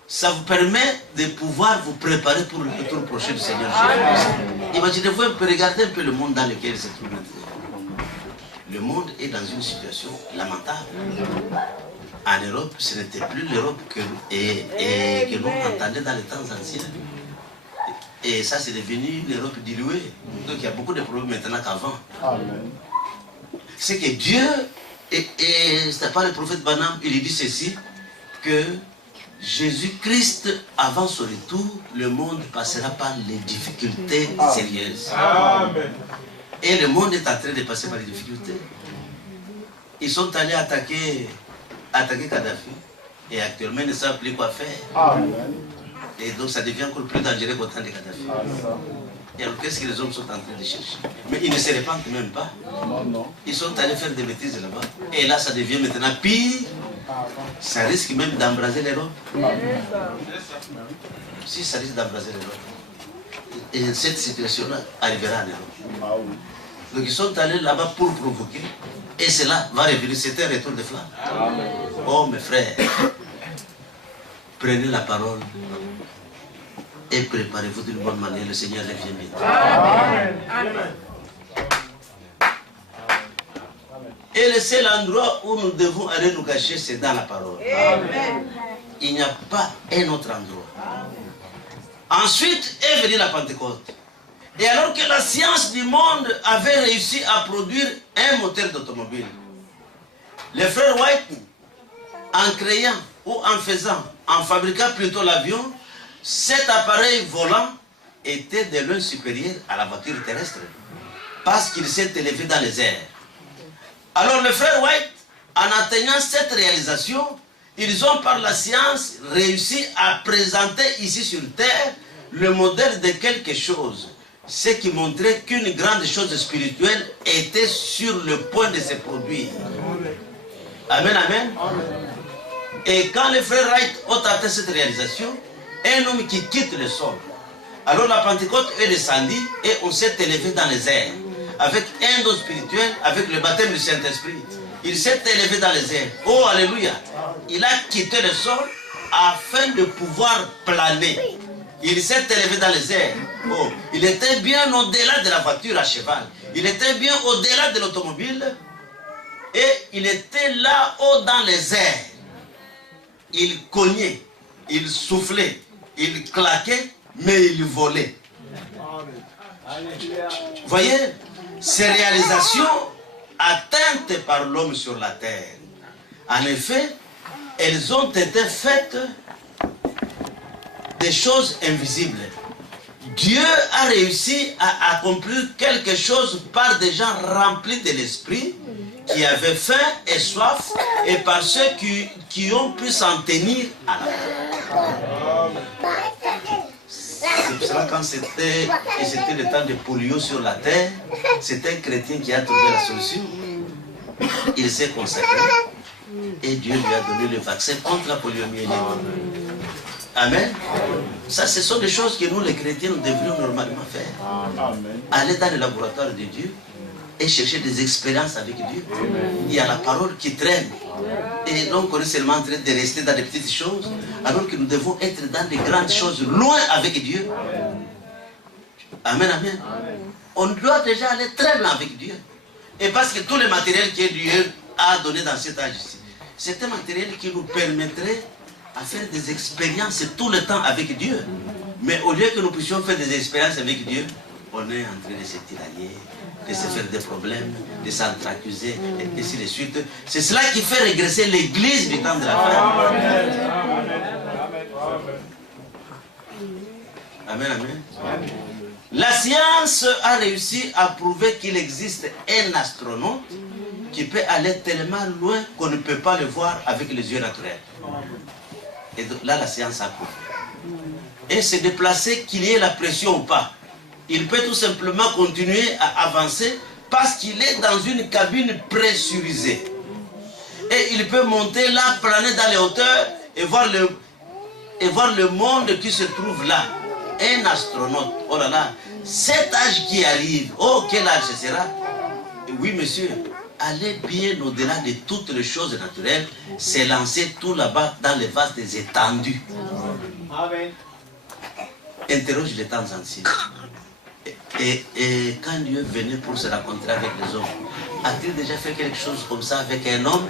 ça vous permet de pouvoir vous préparer pour le retour prochain du Seigneur Jésus. Imaginez-vous un peu, regardez un peu le monde dans lequel il se trouve maintenant. Le monde est dans une situation lamentable. En Europe, ce n'était plus l'Europe que l'on entendait dans les temps anciens. Et ça, c'est devenu l'Europe diluée. Donc il y a beaucoup de problèmes maintenant qu'avant. Amen. C'est que Dieu, et c'est pas le prophète Branham, il dit ceci, que Jésus-Christ, avant son retour, le monde passera par les difficultés sérieuses. Amen. Et le monde est en train de passer par les difficultés. Ils sont allés attaquer Kadhafi. Et actuellement, ils ne savent plus quoi faire. Amen. Et donc, ça devient encore plus dangereux qu'au temps de Kadhafi. Et alors, qu'est-ce que les hommes sont en train de chercher? Mais ils ne se répandent même pas. Non, non. Ils sont allés faire des bêtises là-bas. Et là, ça devient maintenant pire. Ça risque même d'embraser l'Europe. Si ça risque d'embraser l'Europe. Et cette situation-là arrivera en Europe. Ah oui. Donc ils sont allés là-bas pour provoquer. Et cela va revenir. C'est un retour de flamme. Oh mes frères, prenez la parole et préparez-vous d'une bonne manière. Le Seigneur revient bientôt. Et le seul endroit où nous devons aller nous cacher, c'est dans la parole. Il n'y a pas un autre endroit. Ensuite est venue la Pentecôte. Et alors que la science du monde avait réussi à produire un moteur d'automobile, les frères White, en créant ou en fabriquant plutôt l'avion, cet appareil volant était de loin supérieur à la voiture terrestre, parce qu'il s'est élevé dans les airs. Alors les frères White, en atteignant cette réalisation, ils ont par la science réussi à présenter ici sur Terre le modèle de quelque chose. Ce qui montrait qu'une grande chose spirituelle était sur le point de se produire. Amen, amen. Et quand les frères Wright ont atteint cette réalisation, un homme qui quitte le sol. Alors la Pentecôte est descendue et on s'est élevé dans les airs. Avec un don spirituel, avec le baptême du Saint-Esprit. Il s'est élevé dans les airs. Oh, alléluia. Il a quitté le sol afin de pouvoir planer. Il s'est élevé dans les airs. Oh, il était bien au-delà de la voiture à cheval. Il était bien au-delà de l'automobile. Et il était là-haut dans les airs. Il cognait, il soufflait, il claquait, mais il volait. Voyez, ces réalisations atteintes par l'homme sur la terre, en effet, elles ont été faites des choses invisibles. Dieu a réussi à accomplir quelque chose par des gens remplis de l'esprit, qui avaient faim et soif, et par ceux qui ont pu s'en tenir à la main. C'est pour cela quand c'était le temps de polio sur la terre, c'est un chrétien qui a trouvé la solution. Il s'est consacré et Dieu lui a donné le vaccin contre la poliomyélite. Amen. Ça, ce sont des choses que nous, les chrétiens, nous devrions normalement faire. Amen. Aller dans le laboratoire de Dieu et chercher des expériences avec Dieu. Il y a la parole qui traîne. Et donc, on est seulement en train de rester dans des petites choses, alors que nous devons être dans des grandes choses, loin avec Dieu. Amen, amen. On doit déjà aller très loin avec Dieu. Et parce que tout le matériel que Dieu a donné dans cet âge-ci, c'est un matériel qui nous permettrait à faire des expériences tout le temps avec Dieu. Mais au lieu que nous puissions faire des expériences avec Dieu, on est en train de se tirailler, de se faire des problèmes, de s'entre-accuser, et ainsi de suite. C'est cela qui fait régresser l'Église du temps de la fin. Amen, amen. La science a réussi à prouver qu'il existe un astronaute qui peut aller tellement loin qu'on ne peut pas le voir avec les yeux naturels. Et donc, là, la science a prouvé. Et se déplacer, qu'il y ait la pression ou pas. Il peut tout simplement continuer à avancer parce qu'il est dans une cabine pressurisée. Et il peut monter là, planer dans les hauteurs et voir le monde qui se trouve là. Un astronaute, oh là là, cet âge qui arrive, oh quel âge ce sera? Oui monsieur, aller bien au-delà de toutes les choses naturelles, c'est lancer tout là-bas dans les vastes étendues. Amen. Interroge les temps anciens. Et quand Dieu venait pour se rencontrer avec les hommes, a-t-il déjà fait quelque chose comme ça avec un homme?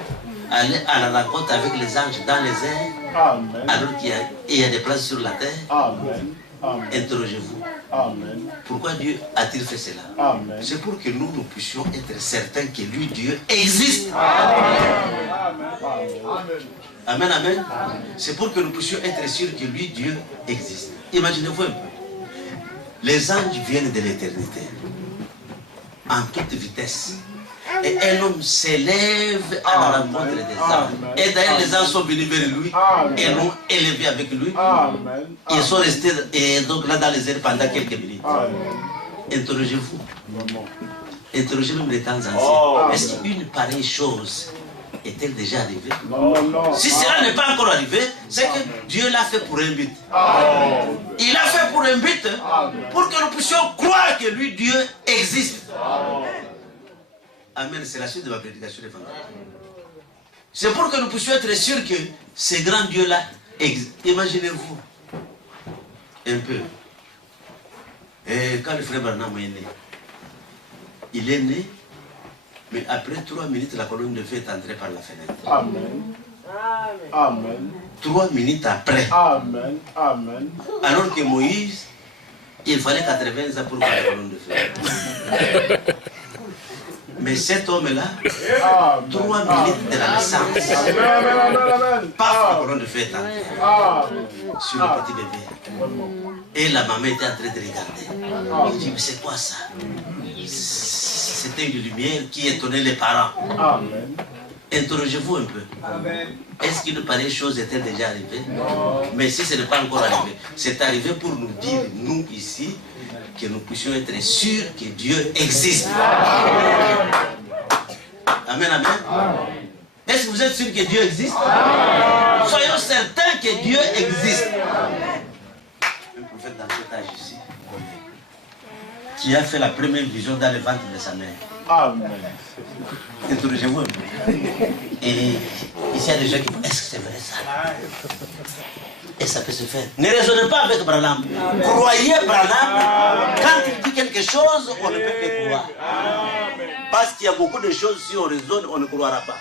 Aller à la rencontre avec les anges dans les airs, Amen. alors qu'il y a des places sur la terre? Amen. Amen. Interrogez-vous. Amen. Pourquoi Dieu a-t-il fait cela? Amen. C'est pour que nous puissions être certains que lui, Dieu, existe. Amen, amen. C'est pour que nous puissions être sûrs que lui, Dieu, existe. Imaginez-vous un peu. Les anges viennent de l'éternité, en toute vitesse. Et un homme s'élève à la rencontre des âmes. Et d'ailleurs, les âmes sont venus vers lui et l'ont élevé avec lui. Ils sont restés et donc là dans les airs pendant quelques minutes. Interrogez-vous. Interrogez même les temps anciens. Est-ce qu'une pareille chose est-elle déjà arrivée? Si cela n'est pas encore arrivé, c'est que Dieu l'a fait pour un but. Il l'a fait pour un but, pour que nous puissions croire que lui, Dieu, existe. Amen, c'est la suite de ma prédication de vendredi. C'est pour que nous puissions être sûrs que ce grand Dieu-là existe. Imaginez-vous un peu. Et quand le frère Branham est né, il est né, mais après 3 minutes, la colonne de feu est entrée par la fenêtre. Amen. Amen. 3 minutes après. Amen. Amen. Alors que Moïse, il fallait 80 ans pour voir la colonne de feu. Mais cet homme-là, 3 minutes de la naissance, paf, la colonne de feu est entrée sur le petit bébé. Et la maman était en train de regarder. Il dit, mais c'est quoi ça? C'était une lumière qui étonnait les parents. Amen. Interrogez-vous un peu. Est-ce qu'une pareille chose était déjà arrivée? Mais si ce n'est pas encore arrivé, c'est arrivé pour nous dire, nous ici, que nous puissions être sûrs que Dieu existe. Amen, amen. Est-ce que vous êtes sûrs que Dieu existe? Soyons certains que Dieu existe. Un prophète dans cet âge ici, qui a fait la première vision dans le ventre de sa mère. Amen. Interrogez-vous un peu. Et ici, il y a des gens qui disent, est-ce que c'est vrai ça? Et ça peut se faire. Ne raisonnez pas avec Branham. Croyez Branham. Quand il dit quelque chose, on ne peut que croire. Parce qu'il y a beaucoup de choses, si on raisonne, on ne croira pas.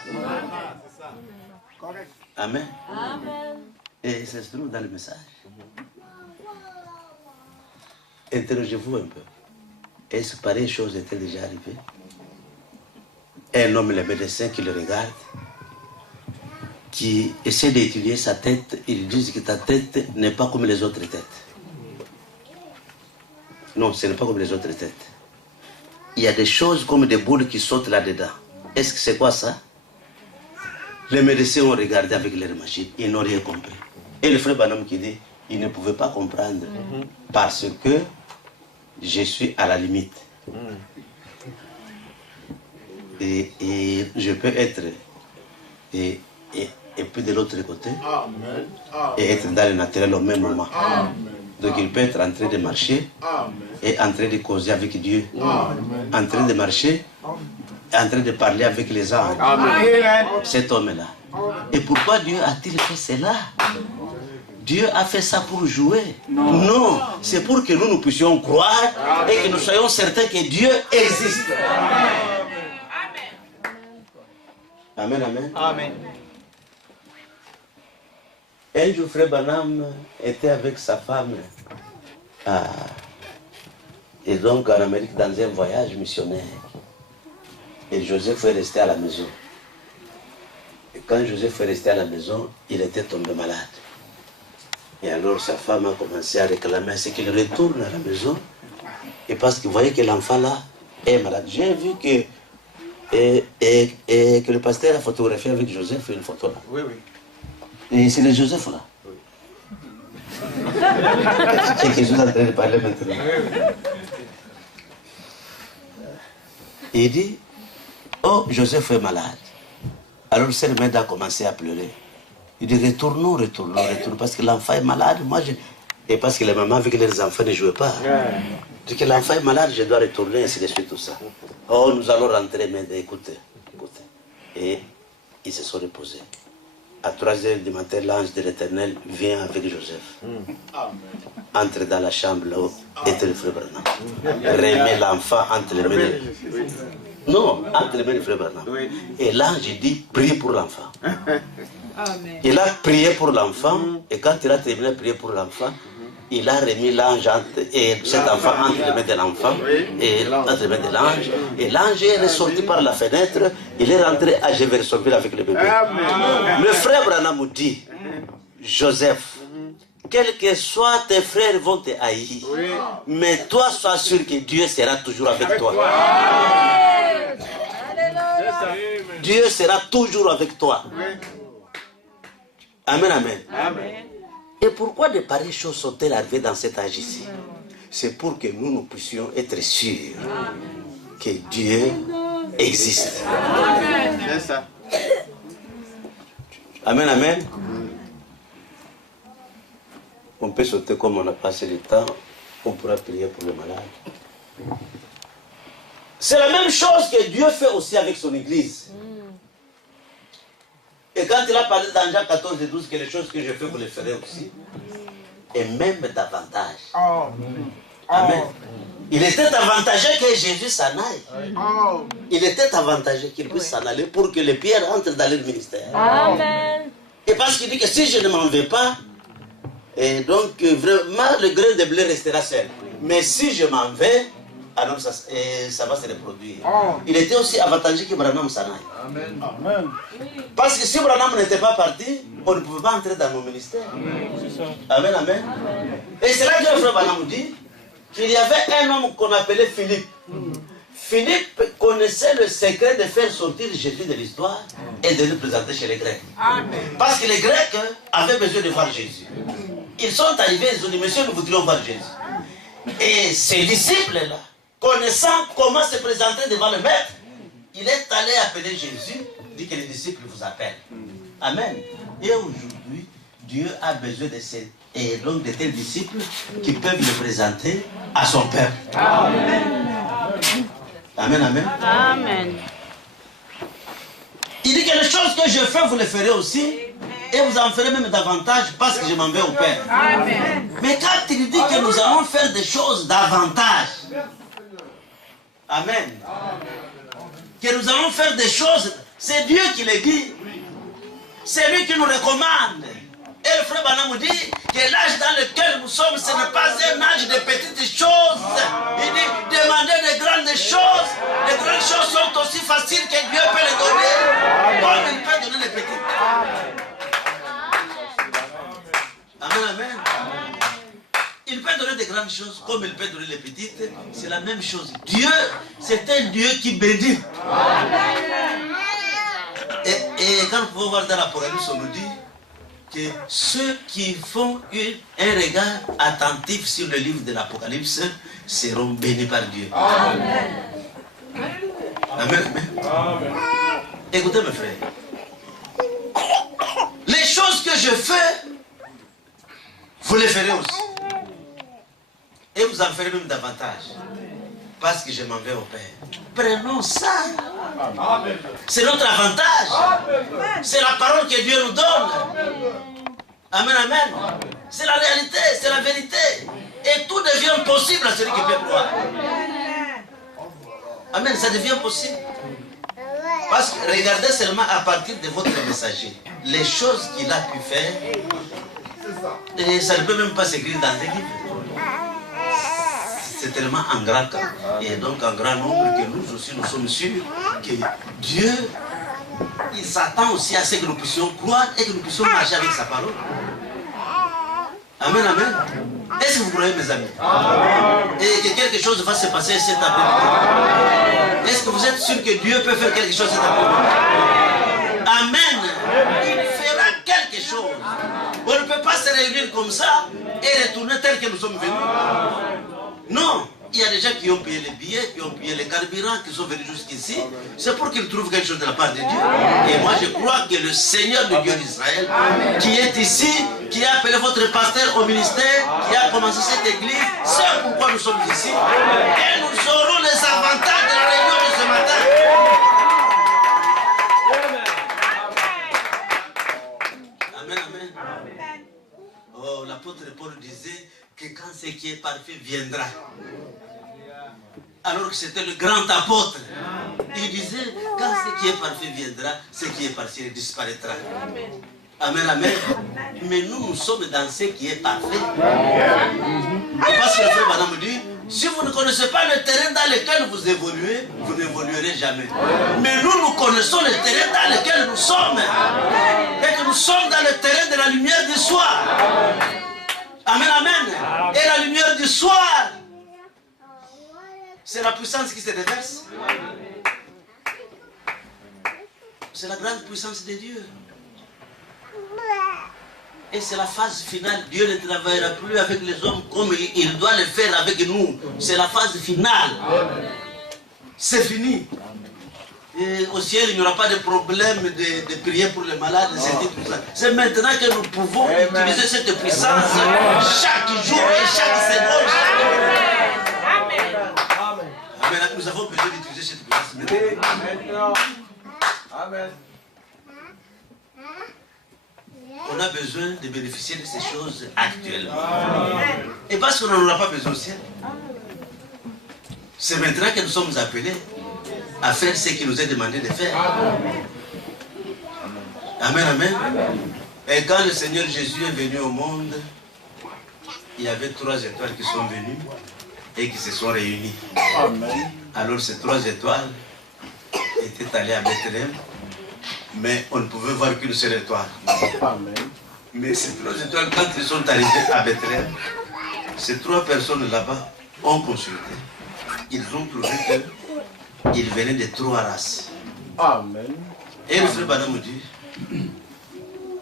Amen. Et ça se trouve dans le message. Interrogez-vous un peu. Est-ce que pareille chose était déjà arrivée? Un homme, le médecin qui le regarde, qui essaie d'étudier sa tête, ils disent que ta tête n'est pas comme les autres têtes. Non, ce n'est pas comme les autres têtes. Il y a des choses comme des boules qui sautent là-dedans. Est-ce que c'est quoi ça? Les médecins ont regardé avec leurs machines, ils n'ont rien compris. Et le frère Branham qui dit, il ne pouvait pas comprendre parce que je suis à la limite. Et je peux être et puis de l'autre côté et être dans le naturel au même moment. Donc il peut être en train de marcher et en train de causer avec Dieu, en train de marcher et en train de parler avec les anges. Cet homme-là. Et pourquoi Dieu a-t-il fait cela? Dieu a fait ça pour jouer. Non, c'est pour que nous puissions croire et que nous soyons certains que Dieu existe. Amen, amen. Amen. Un jour, frère Branham était avec sa femme. Et donc en Amérique, dans un voyage missionnaire. Et Joseph est resté à la maison. Et quand Joseph est resté à la maison, il était tombé malade. Et alors sa femme a commencé à réclamer ce qu'il retourne à la maison. Et parce qu'il voyait que l'enfant là est malade. J'ai vu que, que le pasteur a photographié avec Joseph une photo là. Oui, oui. Et c'est le Joseph là. C'est que je suis en train de parler maintenant. Et il dit, oh, Joseph est malade. Alors le maître a commencé à pleurer. Il dit, retournons, retournons, retournons, parce que l'enfant est malade. Moi, et parce que les mamans avec leurs enfants ne jouaient pas. Il dit que l'enfant est malade, je dois retourner, ainsi de suite, tout ça. Oh, nous allons rentrer, mais écoutez, écoutez. Et ils se sont reposés. À 3h du matin, l'ange de l'Éternel vient avec Joseph. Entre dans la chambre là où était le frère Branham. Remet l'enfant entre les mains de... Non, entre les mains du frère Branham. Et l'ange dit, priez pour l'enfant. Il a prié pour l'enfant, et quand il a terminé de prier pour l'enfant, il a remis l'ange et cet enfant entre les mains de l'enfant et entre les mains de l'ange. Et l'ange est ressorti par la fenêtre, il est rentré à Jeffersonville avec le bébé. Le frère Branham dit, Joseph, quels que soient tes frères vont te haïr, mais toi sois sûr que Dieu sera toujours avec toi. Dieu sera toujours avec toi. Amen, amen. Et pourquoi de pareilles choses sont-elles arrivées dans cet âge ici? C'est pour que nous puissions être sûrs que Dieu existe. C'est ça. Amen, amen. On peut sauter comme on a passé le temps. On pourra prier pour le malade. C'est la même chose que Dieu fait aussi avec son Église. Et quand il a parlé dans Jean 14 et 12 que les choses que je fais, vous les ferez aussi. Et même davantage. Amen. Il était avantagé que Jésus s'en aille. Il était avantagé qu'il puisse s'en aller pour que les pierres entrent dans le ministère. Amen. Et parce qu'il dit que si je ne m'en vais pas, et donc vraiment le grain de blé restera seul. Mais si je m'en vais, alors ça va se reproduire. Il était aussi avantagé que Branham s'en aille. Amen. Amen. Parce que si Branham n'était pas parti, on ne pouvait pas entrer dans nos ministères. Amen, amen. Et c'est là que le frère Branham dit qu'il y avait un homme qu'on appelait Philippe. Philippe connaissait le secret de faire sortir Jésus de l'histoire et de le présenter chez les Grecs. Parce que les Grecs avaient besoin de voir Jésus. Ils sont arrivés, ils ont dit, monsieur, nous voudrions voir Jésus. Et ces disciples-là, connaissant comment se présenter devant le maître, il est allé appeler Jésus, dit que les disciples vous appellent. Amen. Et aujourd'hui, Dieu a besoin de ces, et donc de tels disciples qui peuvent le présenter à son peuple. Amen. Amen, amen. Amen. Il dit que les choses que je fais, vous les ferez aussi. Et vous en ferez même davantage parce que je m'en vais au Père. Amen. Mais quand il dit que nous allons faire des choses davantage, amen, que nous allons faire des choses, c'est Dieu qui le dit. C'est lui qui nous recommande. Et le frère Branham dit que l'âge dans lequel nous sommes, ce n'est pas un âge de petites choses. Il dit, demandez de grandes choses. Les grandes choses sont aussi faciles que Dieu peut les donner, comme il peut donner les petites. Amen, amen. Il peut donner des grandes choses comme il peut donner les petites. C'est la même chose. Dieu, c'est un Dieu qui bénit. Et quand nous pouvons voir dans l'Apocalypse, on nous dit que ceux qui font un regard attentif sur le livre de l'Apocalypse seront bénis par Dieu. Amen. Amen. Amen. Écoutez mes frères. Les choses que je fais, vous les ferez aussi. Et vous en ferez même davantage. Parce que je m'en vais au Père. Prenons ça. C'est notre avantage. C'est la parole que Dieu nous donne. Amen, amen. C'est la réalité, c'est la vérité. Et tout devient possible à celui qui peut croire. Amen, ça devient possible. Parce que regardez seulement à partir de votre messager. Les choses qu'il a pu faire. Et ça ne peut même pas s'écrire dans des livres. C'est tellement un grand cas. Et donc un grand nombre que nous aussi nous sommes sûrs que Dieu, il s'attend aussi à ce que nous puissions croire et que nous puissions marcher avec sa parole. Amen, amen. Est-ce que vous croyez, mes amis? Et que quelque chose va se passer cet après-midi? Est-ce que vous êtes sûr que Dieu peut faire quelque chose cet après-midi? Amen. Il fera quelque chose. On ne peut pas se réunir comme ça et retourner tel que nous sommes venus. Non, il y a des gens qui ont payé les billets, qui ont payé les carburants, qui sont venus jusqu'ici. C'est pour qu'ils trouvent quelque chose de la part de Dieu. Et moi je crois que le Seigneur, le Dieu d'Israël, qui est ici, qui a appelé votre pasteur au ministère, qui a commencé cette église, c'est pourquoi nous sommes ici. Et nous aurons les avantages de la réunion de ce matin. Amen, amen. Oh, l'apôtre Paul disait que quand ce qui est parfait viendra, alors que c'était le grand apôtre, il disait quand ce qui est parfait viendra, ce qui est parfait disparaîtra. Amen, amen. Mais nous sommes dans ce qui est parfait. Et parce que le frère Branham dit, si vous ne connaissez pas le terrain dans lequel vous évoluez, vous n'évoluerez jamais. Mais nous connaissons le terrain dans lequel nous sommes. Et que nous sommes dans le terrain de la lumière du soir. Amen, amen. Et la lumière du soir, c'est la puissance qui se déverse. C'est la grande puissance de Dieu. Et c'est la phase finale. Dieu ne travaillera plus avec les hommes comme il doit le faire avec nous. C'est la phase finale. C'est fini. Et au ciel, il n'y aura pas de problème de prier pour les malades. C'est maintenant que nous pouvons utiliser cette puissance chaque jour et chaque seconde. Amen. Amen. Nous avons besoin d'utiliser cette puissance maintenant. Amen. On a besoin de bénéficier de ces choses actuellement. Et parce qu'on n'en aura pas besoin au ciel. C'est maintenant que nous sommes appelés à faire ce qu'il nous est demandé de faire. Amen, amen. Et quand le Seigneur Jésus est venu au monde, il y avait 3 étoiles qui sont venues et qui se sont réunies. Amen. Alors ces 3 étoiles étaient allées à Bethléem, mais on ne pouvait voir qu'une seule étoile. Amen. Mais ces 3 étoiles, quand ils sont arrivés à Bethléem, ces 3 personnes là-bas ont consulté. Ils ont trouvé qu'ils venaient de 3 races. Amen. Et le frère Bana me dit,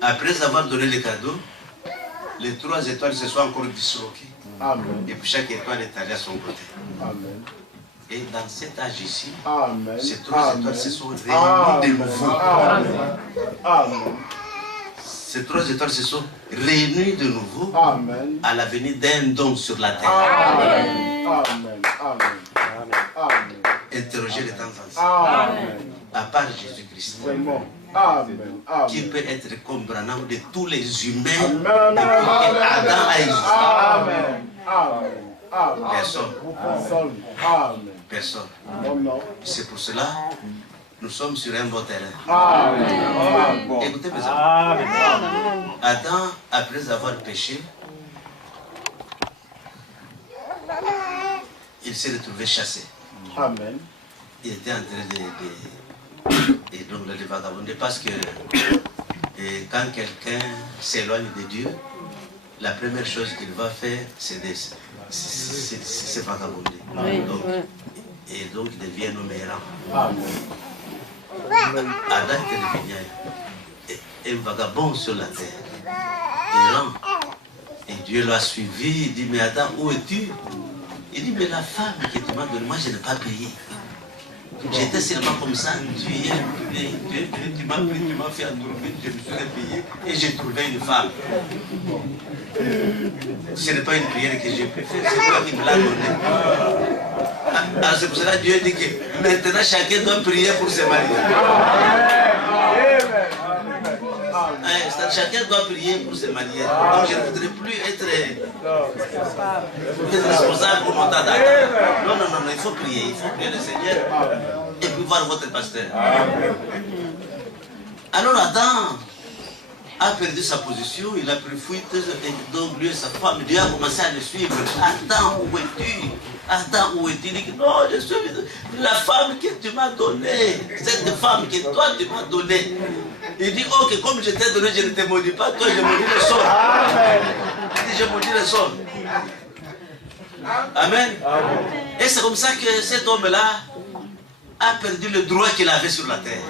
après avoir donné les cadeaux, les 3 étoiles se sont encore disloquées. Amen. Et puis chaque étoile est allée à son côté. Amen. Et dans cet âge ici, amen, ces 3 étoiles se sont réunies de nouveau. Amen. Amen. Ces 3 étoiles se sont réunies de nouveau, amen, à la venue d'un don sur la terre. Amen. Amen. Amen. Amen. Interrogez de temps en temps. Amen. À part Jésus-Christ. Amen. Qui peut être comme Branham de tous les humains depuis qu'Adam a existé. Amen. Amen. Personne. Amen. Personne. C'est pour cela nous sommes sur un bon terrain. Amen. Écoutez mes amis. Adam, après avoir péché, il s'est retrouvé chassé. Amen. Il était en train et donc de vagabonder parce que quand quelqu'un s'éloigne de Dieu, la première chose qu'il va faire, c'est vagabonder. Oui, donc, oui. Et donc il devient nommé errant. Adam était devenu un vagabond sur la terre. Errant. Et Dieu l'a suivi, il dit, mais Adam, où es-tu? Il dit, mais la femme que tu m'as donnée, moi je n'ai pas payé. J'étais seulement comme ça, tu m'as pris, tu m'as fait trouver, je me suis payé et j'ai trouvé une femme. Ce n'est pas une prière que j'ai pu faire, c'est toi qui me l'as donnée. Alors c'est pour cela que Dieu dit que maintenant chacun doit prier pour se marier. Chacun doit prier pour se marier. Donc je ne voudrais plus être responsable pour mon tata. Non, il faut prier le Seigneur et puis voir votre pasteur. Alors Adam a perdu sa position, il a pris fuite, et donc lui et sa femme, Dieu a commencé à le suivre. Adam, où es-tu? Adam, où es-tu? Il dit, non, je suis la femme que tu m'as donnée, cette femme que toi tu m'as donnée. Il dit, ok, comme je t'ai donné, je ne te maudis pas, toi je maudis le sol. Il dit, je maudis le sol. Amen. Et c'est comme ça que cet homme-là a perdu le droit qu'il avait sur la terre.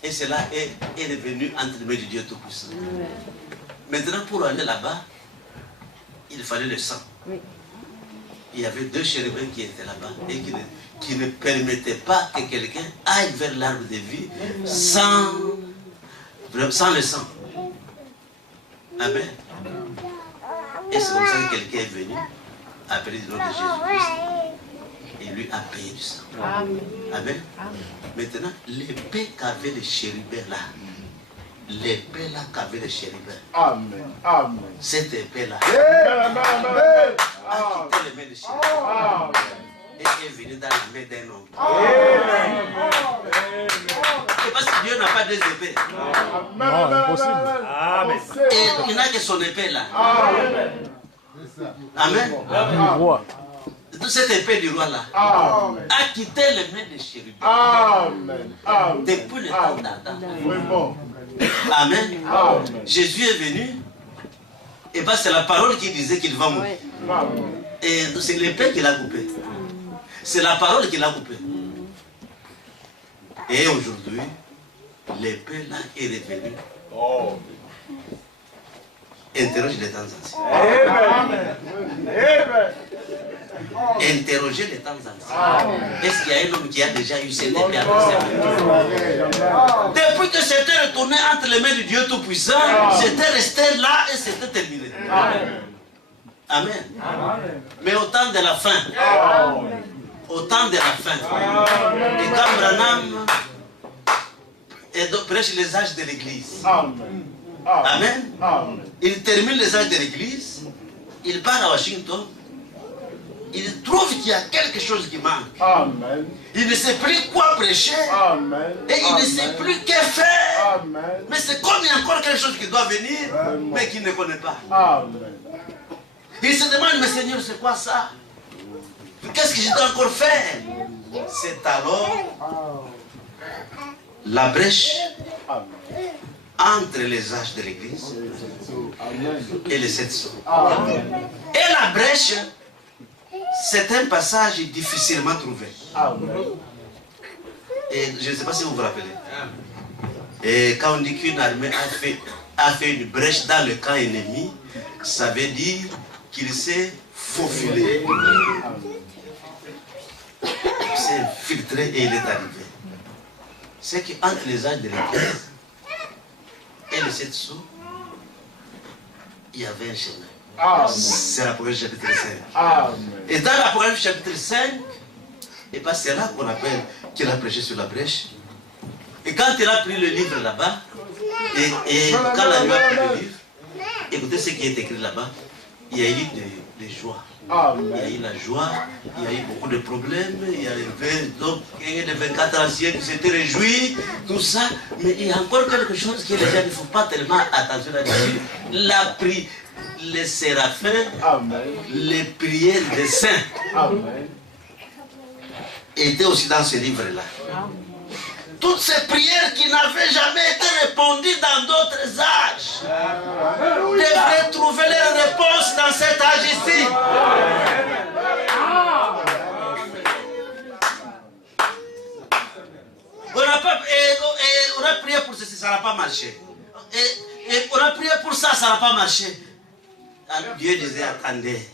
Et cela est devenu entre les mains du Dieu Tout-Puissant. Maintenant, pour aller là-bas, il fallait le sang. Il y avait 2 chérubins qui étaient là-bas et qui ne permettaient pas que quelqu'un aille vers l'arbre de vie sans le sang. Amen. Et c'est comme ça que quelqu'un est venu, appelé le nom de Jésus-Christ, et lui a payé du sang. Amen. Amen. Maintenant, l'épée qu'avaient les chérubins là, l'épée là qu'avaient les chérubins. Amen. Amen. Cette épée là a quitté les mains des chérubins et est venue dans la main d'un homme. C'est parce que Dieu n'a pas 2 épées. Non, impossible. Amen. Et il n'a que son épée là. Amen. Amen. Cette épée du roi là a quitté les mains des chérubins. Amen. Depuis le temps d'Adam. Amen. Amen. Jésus est venu et parce que c'est la parole qui disait qu'il va mourir. Et c'est l'épée qu'il a coupée. C'est la parole qu'il a coupée. Et aujourd'hui, l'épée là est revenue. Oh. Interroge les temps anciens. Amen. Amen. Interrogez les temps anciens. Est-ce qu'il y a un homme qui a déjà eu cette épée avec depuis que c'était retourné entre les mains du Dieu Tout-Puissant, c'était resté là et c'était terminé. Amen. Amen. Mais au temps de la fin, au temps de la fin, et quand Branham prêche les âges de l'église, Amen. Amen. Amen. Il termine les âges de l'église, il part à Washington, il trouve qu'il y a quelque chose qui manque. Amen. Il ne sait plus quoi prêcher Amen. et il ne sait plus que faire. Amen. Mais c'est comme il y a encore quelque chose qui doit venir, mais qu'il ne connaît pas. Amen. Il se demande, mais Seigneur, c'est quoi ça? Qu'est-ce que je dois encore faire? C'est alors la brèche Amen. entre les âges de l'église Amen. et les 7 sceaux. Amen. Et la brèche, c'est un passage difficilement trouvé. Amen. Et je ne sais pas si vous vous rappelez. Et quand on dit qu'une armée a fait une brèche dans le camp ennemi, ça veut dire qu'il s'est faufilé. Il s'est filtré et il est arrivé. C'est qu'entre les âges de l'église et les 7 sceaux, il y avait un chemin. Amen. C'est l'Apocalypse chapitre 5. Amen. Et dans l'Apocalypse chapitre 5, et bien c'est là qu'on appelle qu'il a prêché sur la brèche. Et quand il a pris le livre là-bas, et quand la nuit a pris le livre, écoutez ce qui est écrit là-bas, il y a eu des joies. Il y a Amen. eu la joie, il y a eu beaucoup de problèmes, il y a eu donc, les 24 anciens qui s'étaient réjouis, tout ça. Mais il y a encore quelque chose que les gens ne font pas tellement attention là-dessus. La prière, les séraphins, Amen. les prières des saints Amen. étaient aussi dans ce livre-là. Toutes ces prières qui n'avaient jamais été répondues dans d'autres âges devraient trouver leur réponse dans cet âge ici. On a prié pour ceci, ça n'a pas marché. Et on a prié pour ça, ça n'a pas marché. Alors Dieu disait, attendez.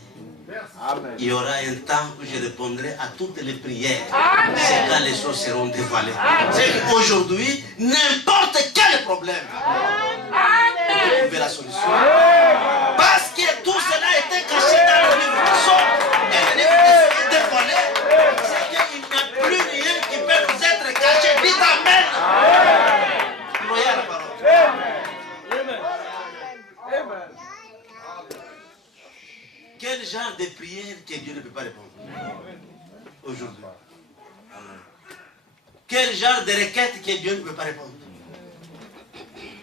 Il y aura un temps où je répondrai à toutes les prières. C'est quand les choses seront dévoilées. C'est qu'aujourd'hui, n'importe quel problème, vous trouvez la solution. Parce que tout cela était caché dans le livre du Sceau. Et le livre du Sceau est dévoilé. C'est qu'il n'y a plus rien qui peut nous être caché. Dites Amen. Croyez à la parole. Quel genre de prière que Dieu ne peut pas répondre aujourd'hui? Quel genre de requête que Dieu ne peut pas répondre?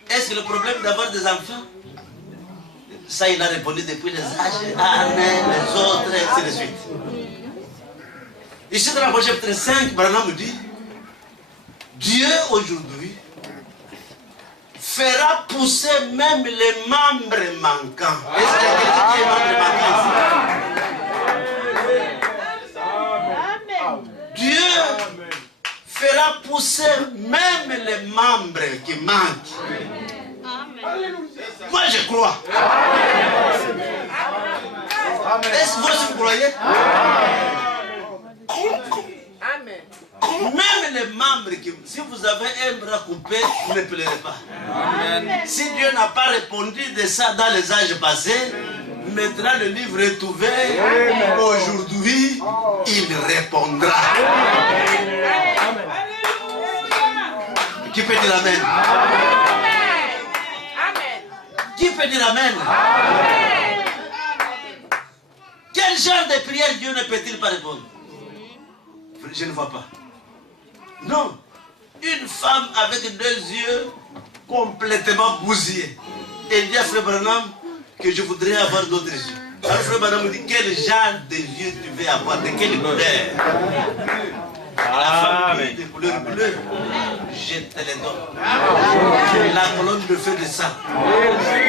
Est-ce que le problème d'avoir des enfants, ça il a répondu depuis les âges, Amen, les autres, et ainsi de suite. Ici dans la Apocalypse chapitre 5, Branham nous dit, Dieu aujourd'hui fera pousser même les membres manquants. Est-ce qu'il y a quelqu'un qui est membre manquant? Dieu fera pousser même les membres qui manquent. Moi je crois. Est-ce que vous aussi vous croyez? Même les membres, si vous avez un bras coupé, vous ne pleurez pas. Si Dieu n'a pas répondu de ça dans les âges passés, maintenant le livre est ouvert. Aujourd'hui, il répondra. Qui peut dire Amen? Qui peut dire Amen? Quel genre de prière Dieu ne peut-il pas répondre? Je ne vois pas. Non. Une femme avec 2 yeux complètement bousillés. Elle dit à Frère Branham que je voudrais avoir d'autres yeux. Alors Frère Branham me dit, quel genre de yeux tu veux avoir? De quelle couleur? La femme dit de couleur bleue. Je te les donne. La colonne de feu de sang.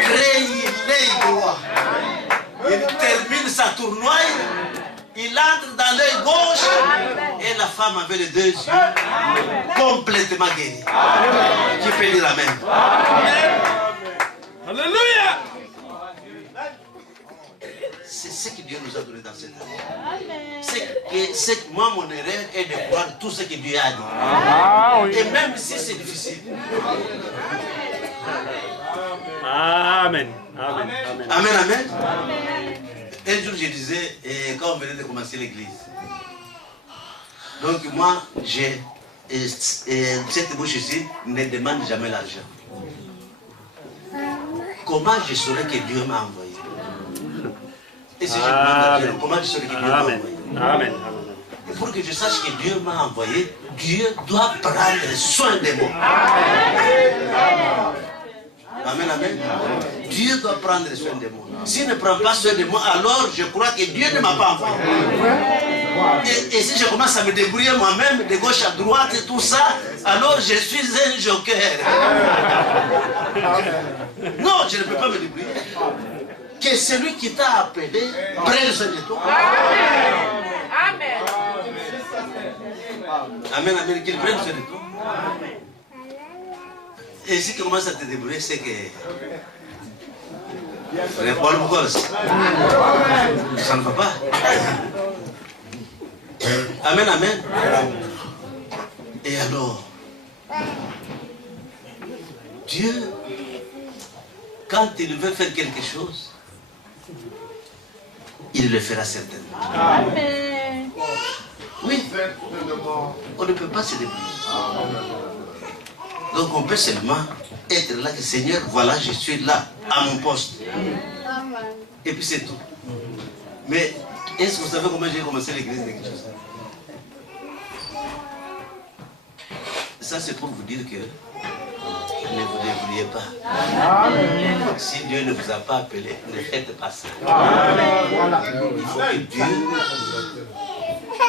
Créez droit. Il termine sa tournoie. Il entre dans l'œil gauche et la femme avait les deux yeux complètement guéris. Qui peut dire amen? Alléluia. C'est ce que Dieu nous a donné dans cette année. C'est que moi, mon erreur est de croire tout ce que Dieu a dit. Et même si c'est difficile. Amen. Amen. Amen. Amen, amen. Un jour, je disais, quand on venait de commencer l'église, donc moi, cette bouche ici ne demande jamais l'argent. Comment je saurais que Dieu m'a envoyé? Et si je demande l'argent, comment je saurais que Dieu m'a envoyé? Amen. Et pour que je sache que Dieu m'a envoyé, Dieu doit prendre soin de moi. Amen, amen. Dieu doit prendre soin de moi. S'il ne prend pas soin de moi, alors je crois que Dieu ne m'a pas envoyé. Et si je commence à me débrouiller moi-même, de gauche à droite et tout ça, alors je suis un joker. Non, je ne peux pas me débrouiller. Que celui qui t'a appelé prenne soin de toi. Amen. Amen, amen. Qu'il prenne soin de toi. Et si tu commences à te débrouiller, c'est que... Paul Boucos. Ça ne va pas. Amen, amen. Et alors, Dieu, quand il veut faire quelque chose, il le fera certainement. Amen. Oui. On ne peut pas se débrouiller. Donc on peut seulement être là, que Seigneur, voilà, je suis là, à mon poste. Et puis c'est tout. Mais est-ce que vous savez comment j'ai commencé l'église de quelque chose? Ça c'est pour vous dire que ne vous débrouillez pas. Si Dieu ne vous a pas appelé, ne faites pas ça. Il faut que Dieu...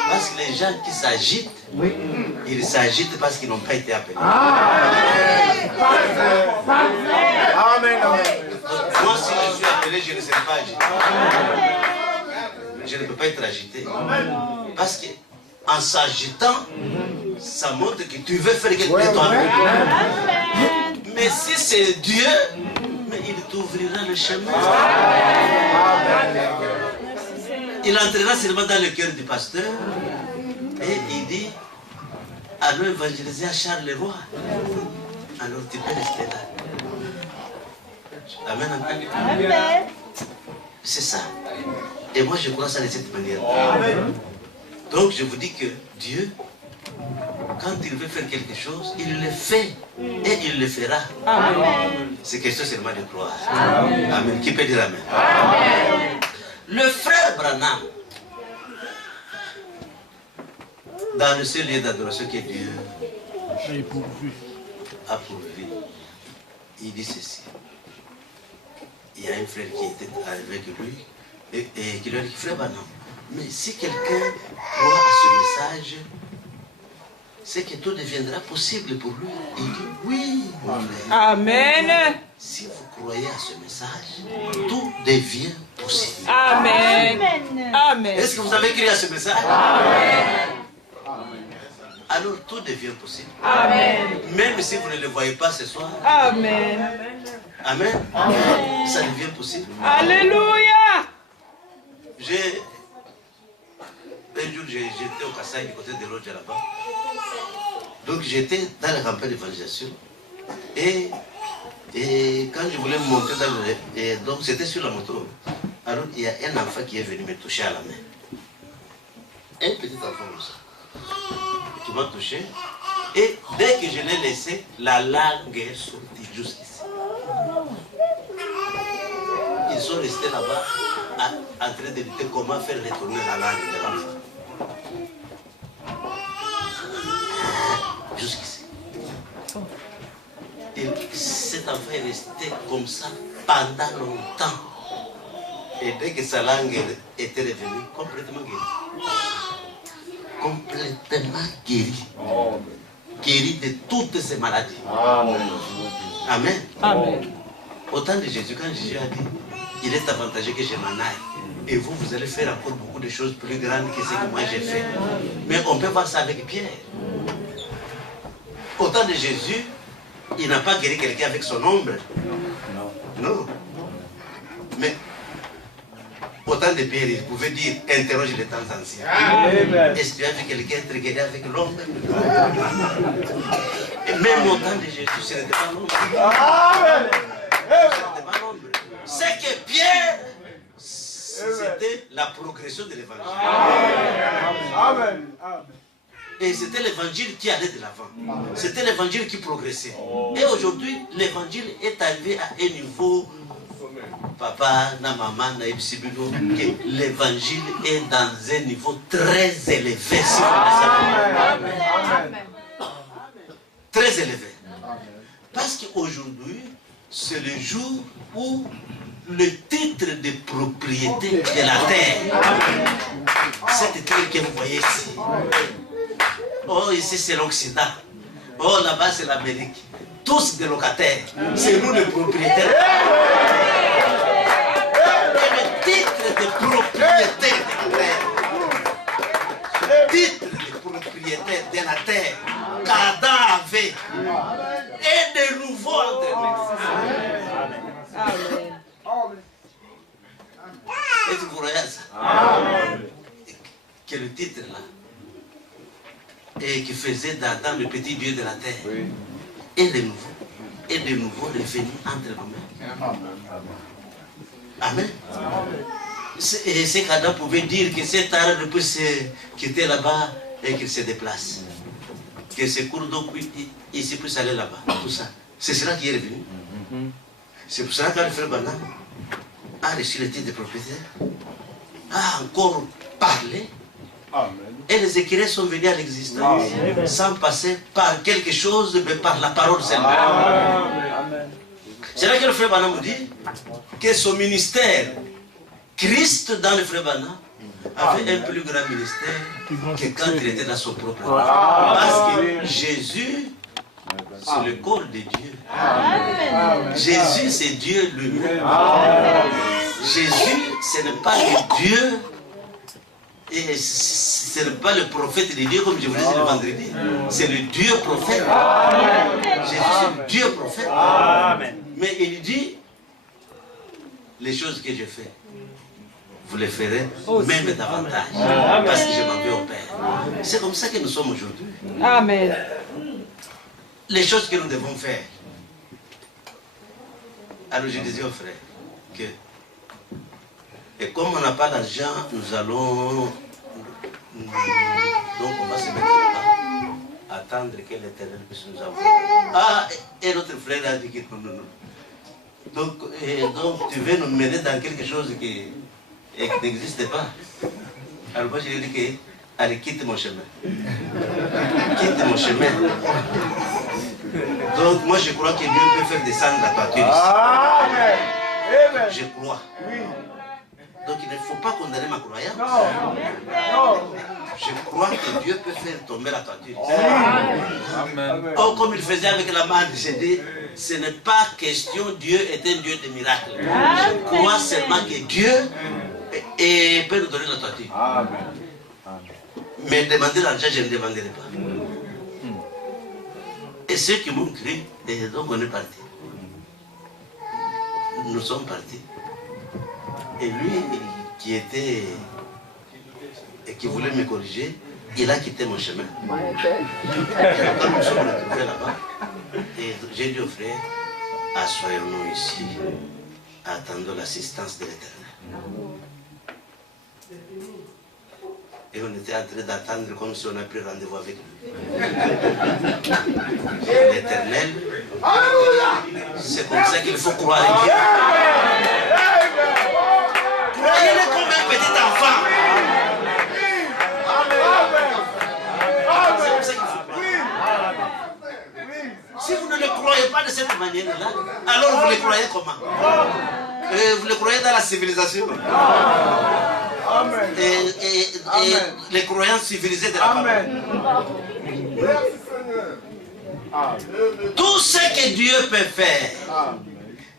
Parce que les gens qui s'agitent, ils s'agitent parce qu'ils n'ont pas été appelés. Amen. Moi, si je suis appelé, je ne serai pas agité. Je ne peux pas être agité. Parce qu'en s'agitant, ça montre que tu veux faire quelque chose de toi-même. Mais si c'est Dieu, mais il t'ouvrira le chemin. Il entrera seulement dans le cœur du pasteur et il dit, allons évangéliser à Charleroi. Alors tu peux rester là. Amen, amen. C'est ça. Et moi je crois ça de cette manière. Donc je vous dis que Dieu, quand il veut faire quelque chose, il le fait et il le fera. C'est question seulement de croire. Amen. Qui peut dire amen? Le frère Branham, dans le seul lieu d'adoration que Dieu a pourvu, il dit ceci. Il y a un frère qui était arrivé avec lui et qui lui a dit, frère Branham, mais si quelqu'un croit à ce message, c'est que tout deviendra possible pour lui. Il dit, oui, mon frère. Amen. Si vous croyez à ce message, tout devient possible. Amen. Amen. Est-ce que vous avez crié à ce message? Amen. Alors tout devient possible. Amen. Même si vous ne le voyez pas ce soir. Amen. Amen. Ça devient possible. Alléluia. Un jour, j'étais au Kassai, du côté de l'Odja là-bas. Donc j'étais dans la campagne d'évangélisation. Et quand je voulais monter dans le... donc c'était sur la moto. Alors il y a un enfant qui est venu me toucher à la main. Un petit enfant comme ça. Qui m'a touché. Et dès que je l'ai laissé, la langue est sortie juste ici. Ils sont restés là-bas en train de lutter comment faire retourner la langue de l'enfant. Jusqu'ici. Et cet enfant est resté comme ça pendant longtemps. Et dès que sa langue était revenue, complètement guérie. Complètement guérie. Guérie de toutes ces maladies. Amen. Amen. Au temps de Jésus, quand Jésus a dit, il est avantageux que je m'en aille. Et vous, vous allez faire encore beaucoup de choses plus grandes que ce que moi j'ai fait. Mais on peut voir ça avec Pierre. Au temps de Jésus, il n'a pas guéri quelqu'un avec son ombre. Non. Mais au temps de Pierre, il pouvait dire, interroge les temps anciens. Est-ce que tu as vu quelqu'un être guéri avec l'ombre? Et même au temps de Jésus, ce n'était pas l'ombre. C'est que Pierre, c'était la progression de l'évangile. Et c'était l'évangile qui allait de l'avant. C'était l'évangile qui progressait. Et aujourd'hui, l'évangile est arrivé à un niveau, papa, na maman, na ibsibino, que l'évangile est dans un niveau très élevé. Si vous le savez. Très élevé. Parce qu'aujourd'hui, c'est le jour où le titre de propriété de la terre, cette terre que vous voyez ici, oh ici c'est l'Occident, oh là-bas c'est l'Amérique, tous des locataires, c'est nous les propriétaires. Et le titre de propriété de la terre, le titre de propriétaire de la terre qu'Adam avait, est de nouveau entre nous. Amen. Est-ce que vous voyez ça? Que le titre là, et qui faisait d'Adam le petit Dieu de la terre, est de nouveau revenu entre nos mains. Amen. Et c'est qu'Adam pouvait dire que cet arbre peut se quitter là-bas et qu'il se déplace. Que ce cours d'eau ici puisse aller là-bas. Tout ça. C'est cela qui est revenu. C'est pour cela que le frère Branham a reçu le titre de propriétaire, a encore parlé. Et les écrits sont venus à l'existence sans passer par quelque chose, mais par la parole seulement. C'est là que le frère Branham dit que son ministère, Christ dans le frère Branham, avait un plus grand ministère que quand il était dans son propre corps. Parce que Jésus, c'est le corps de Dieu. Jésus, c'est Dieu lui-même. Jésus, ce n'est pas le Dieu, et ce n'est pas le prophète de Dieu, comme je vous l'ai dit le vendredi. C'est le Dieu prophète. Jésus, c'est le Dieu prophète. Mais il dit, les choses que je fais, vous les ferez même davantage. Parce que je m'en vais au Père. C'est comme ça que nous sommes aujourd'hui. Amen. Les choses que nous devons faire. Alors je disais aux frères que, et comme on n'a pas d'argent, nous allons, donc on va se mettre là, attendre que l'Éternel puisse nous avoir. Ah, et notre frère a dit que non. Donc tu veux nous mener dans quelque chose qui n'existe pas. Alors moi je lui ai dit que, allez, quitte mon chemin. Quitte mon chemin. Donc moi je crois que Dieu peut faire descendre la toiture ici. Je crois. Donc il ne faut pas condamner ma croyance. Je crois que Dieu peut faire tomber la toiture ici. Oh, comme il faisait avec la manne, j'ai dit, ce n'est pas question, Dieu est un Dieu de miracles. Je crois seulement que Dieu peut nous donner la toiture. Mais demander l'argent, je ne demanderai pas. Et ceux qui m'ont cru, et donc on est parti. Nous sommes partis. Et lui, qui était et qui voulait me corriger, il a quitté mon chemin. Quand nous sommes retrouvés là-bas, et j'ai dit au frère, assoyons-nous ici, attendons l'assistance de l'Éternel. Et on était en train d'attendre comme si on a pris rendez-vous avec lui. L'Éternel, c'est comme ça qu'il faut croire en Dieu. Croyez-le comme un petit enfant. C'est comme ça qu'il faut croire. Si vous ne le croyez pas de cette manière-là, alors vous le croyez comment? Vous le croyez dans la civilisation? Et les croyants civilisés de la parole. Tout ce que Dieu peut faire,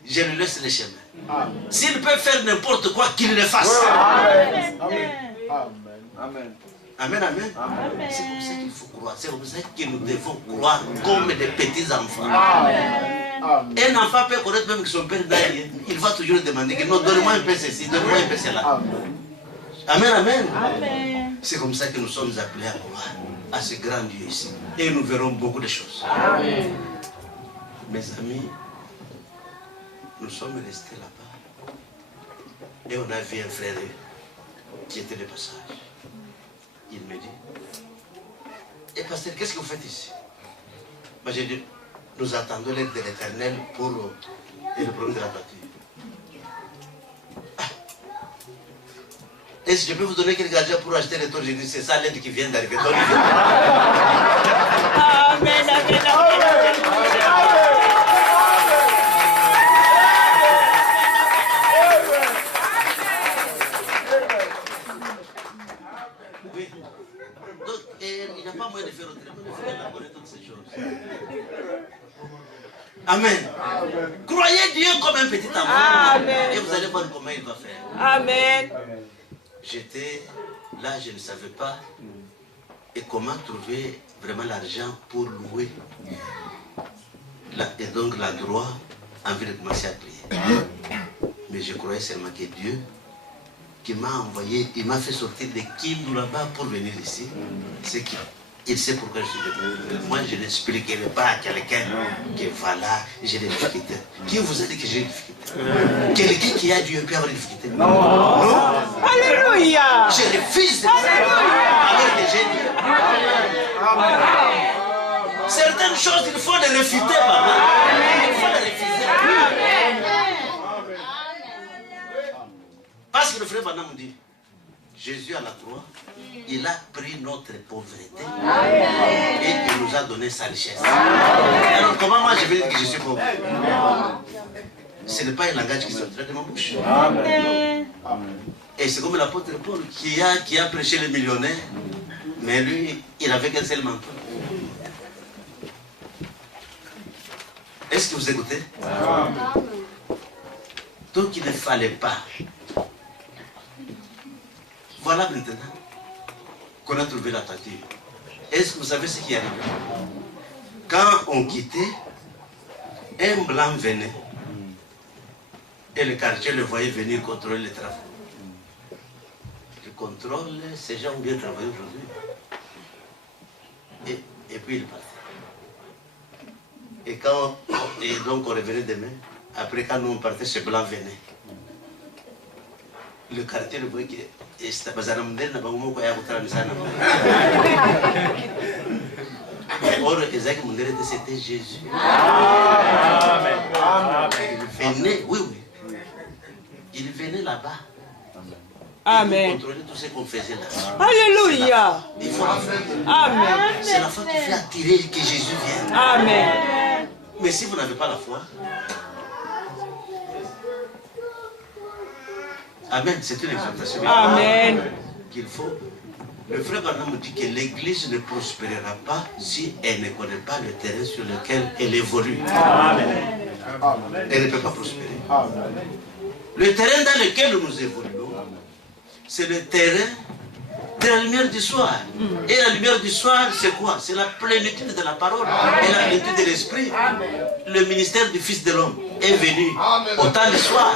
je lui laisse le chemin. S'il peut faire n'importe quoi, qu'il le fasse. Amen. Amen, amen. C'est comme ça qu'il faut croire. C'est comme ça que nous devons croire comme des petits enfants. Un enfant peut connaître même que son père d'ailleurs. Il va toujours demander que non, donne-moi un peu ceci, donne-moi un peu cela. Amen, amen. C'est comme ça que nous sommes appelés à croire à ce grand Dieu ici. Et nous verrons beaucoup de choses. Amen. Mes amis, nous sommes restés là-bas. Et on a vu un frère qui était de passage. Il me dit, et pasteur, qu'est-ce que vous faites ici? Moi j'ai dit, nous attendons l'aide de l'Éternel pour le problème de la voiture. Est-ce que je peux vous donner quelques argent pour acheter les tours? J'ai dit, c'est ça l'aide qui vient d'arriver. Amen, amen, amen. Oui. Donc, il n'y a pas moyen de faire autrement. Il faut élaborer toutes ces choses. Amen. Croyez Dieu comme un petit enfant. Amen. Et vous allez voir comment il va faire. Amen. J'étais là, je ne savais pas. Et comment trouver vraiment l'argent pour louer. Et donc l'endroit, envie de commencer à prier. Mais je croyais seulement que Dieu, qui m'a envoyé, il m'a fait sortir de Kindu là-bas pour venir ici. C'est qu'il il sait pourquoi je suis venu. Moi, je n'expliquerai pas à quelqu'un que voilà, j'ai des difficultés. Qui vous a dit que j'ai des difficultés? Quelqu'un qui a Dieu peut avoir des difficultés? Non. Alléluia. Je refuse de ça. Alors que j'ai Dieu. Certaines choses, il faut les réfuter, papa. Il faut les refuser. Parce que le frère Vanna me dit, Jésus à la croix, il a pris notre pauvreté et il nous a donné sa richesse. Alors comment moi je vais dire que je suis pauvre? Ce n'est pas un langage qui sortira de ma bouche. Et c'est comme l'apôtre Paul qui a prêché les millionnaires, mais lui, il n'avait qu'un seul manteau. Est-ce que vous écoutez? Donc il ne fallait pas. Voilà maintenant qu'on a trouvé la tentative. Est-ce que vous savez ce qui est arrivé? Quand on quittait, un blanc venait et le quartier le voyait venir contrôler les travaux. Le contrôle, ces gens ont bien travaillé aujourd'hui. Et puis il partait. Et donc on revenait demain. Après quand nous on partait, ce blanc venait. Le quartier le voyait que or, Isaac Mundere, c'était Jésus. Amen. Il venait, oui. Il venait là-bas. Amen. Il contrôlait tout ce qu'on faisait là. Alléluia. Il faut la foi. Amen. C'est la foi qui fait attirer que Jésus vienne. Amen. Mais si vous n'avez pas la foi, amen, c'est une exhortation. Amen. Qu'il faut. Le frère Branham me dit que l'église ne prospérera pas si elle ne connaît pas le terrain sur lequel elle évolue. Amen. Elle ne peut pas prospérer. Le terrain dans lequel nous évoluons, c'est le terrain de la lumière du soir. Et la lumière du soir, c'est quoi? C'est la plénitude de la parole et la plénitude de l'esprit. Le ministère du Fils de l'homme est venu au temps du soir.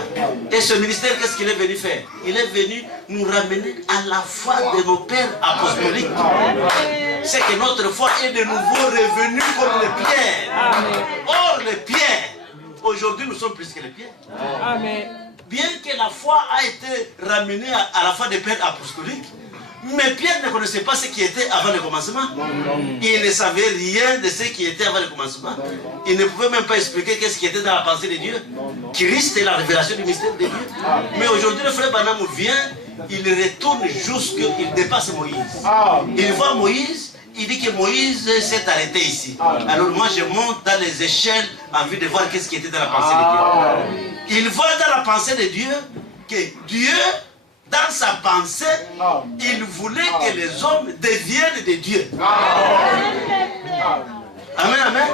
Et ce ministère, qu'est-ce qu'il est venu faire? Il est venu nous ramener à la foi de nos pères apostoliques. C'est que notre foi est de nouveau revenue comme les pierres. Or, les pierres, aujourd'hui nous sommes plus que les pierres. Amen. Bien que la foi a été ramenée à la foi des pères apostoliques, mais Pierre ne connaissait pas ce qui était avant le commencement. Il ne savait rien de ce qui était avant le commencement. Il ne pouvait même pas expliquer qu'est-ce qui était dans la pensée de Dieu. Christ est la révélation du mystère de Dieu. Mais aujourd'hui, le frère Branham vient, il retourne jusqu'il dépasse Moïse. Il voit Moïse, il dit que Moïse s'est arrêté ici. Alors moi, je monte dans les échelles en vue de voir qu'est-ce qui était dans la pensée de Dieu. Il voit dans la pensée de Dieu que Dieu, dans sa pensée, il voulait que les hommes deviennent des dieux. Amen, amen.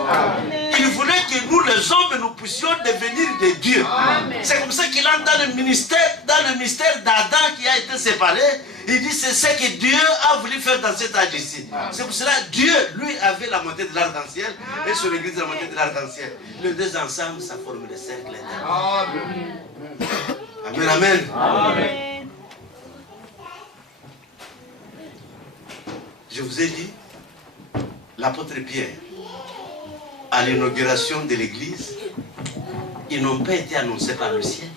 Il voulait que nous, les hommes, nous puissions devenir des dieux. C'est comme ça qu'il entend le ministère, dans le mystère d'Adam qui a été séparé. Il dit c'est ce que Dieu a voulu faire dans cet âge ici. C'est pour cela que Dieu, lui, avait la montée de l'arc-en-ciel et son église la montée de l'arc-en-ciel. Les deux ensemble, ça forme le cercle éternel. Amen, amen. Amen. Je vous ai dit, l'apôtre Pierre, à l'inauguration de l'église, ils n'ont pas été annoncés par le ciel.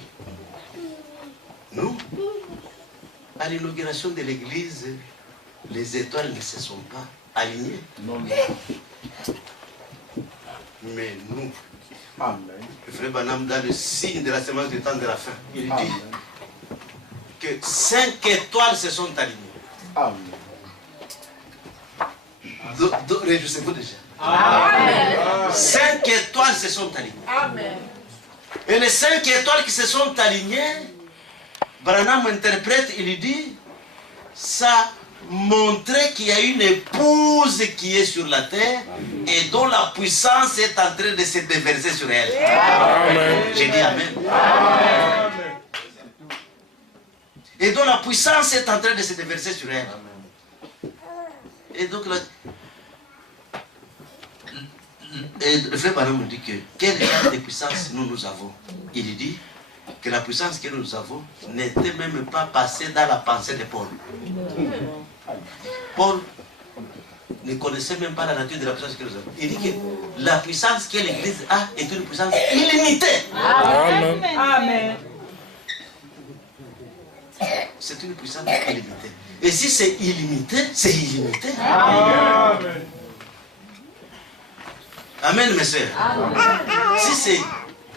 Non. À l'inauguration de l'église, les étoiles ne se sont pas alignées. Non. Mais nous, le frère Banam, dans le signe de la sémence du temps de la fin, il dit que 5 étoiles se sont alignées. Amen. Réjouissez-vous déjà. Amen. 5 étoiles se sont alignées. Amen. Et les 5 étoiles qui se sont alignées, Branham interprète, il dit, ça montrait qu'il y a une épouse qui est sur la terre et dont la puissance est en train de se déverser sur elle. Amen. J'ai dit Amen. Amen. Et dont la puissance est en train de se déverser sur elle. Et donc, le frère Branham nous dit que quel genre de puissance nous avons. Il dit que la puissance que nous avons n'était même pas passée dans la pensée de Paul. Paul ne connaissait même pas la nature de la puissance que nous avons. Il dit que la puissance que l'Église a est une puissance illimitée. Amen. Amen. C'est une puissance illimitée. Et si c'est illimité, c'est illimité. Amen. Amen, mes soeurs. Si c'est...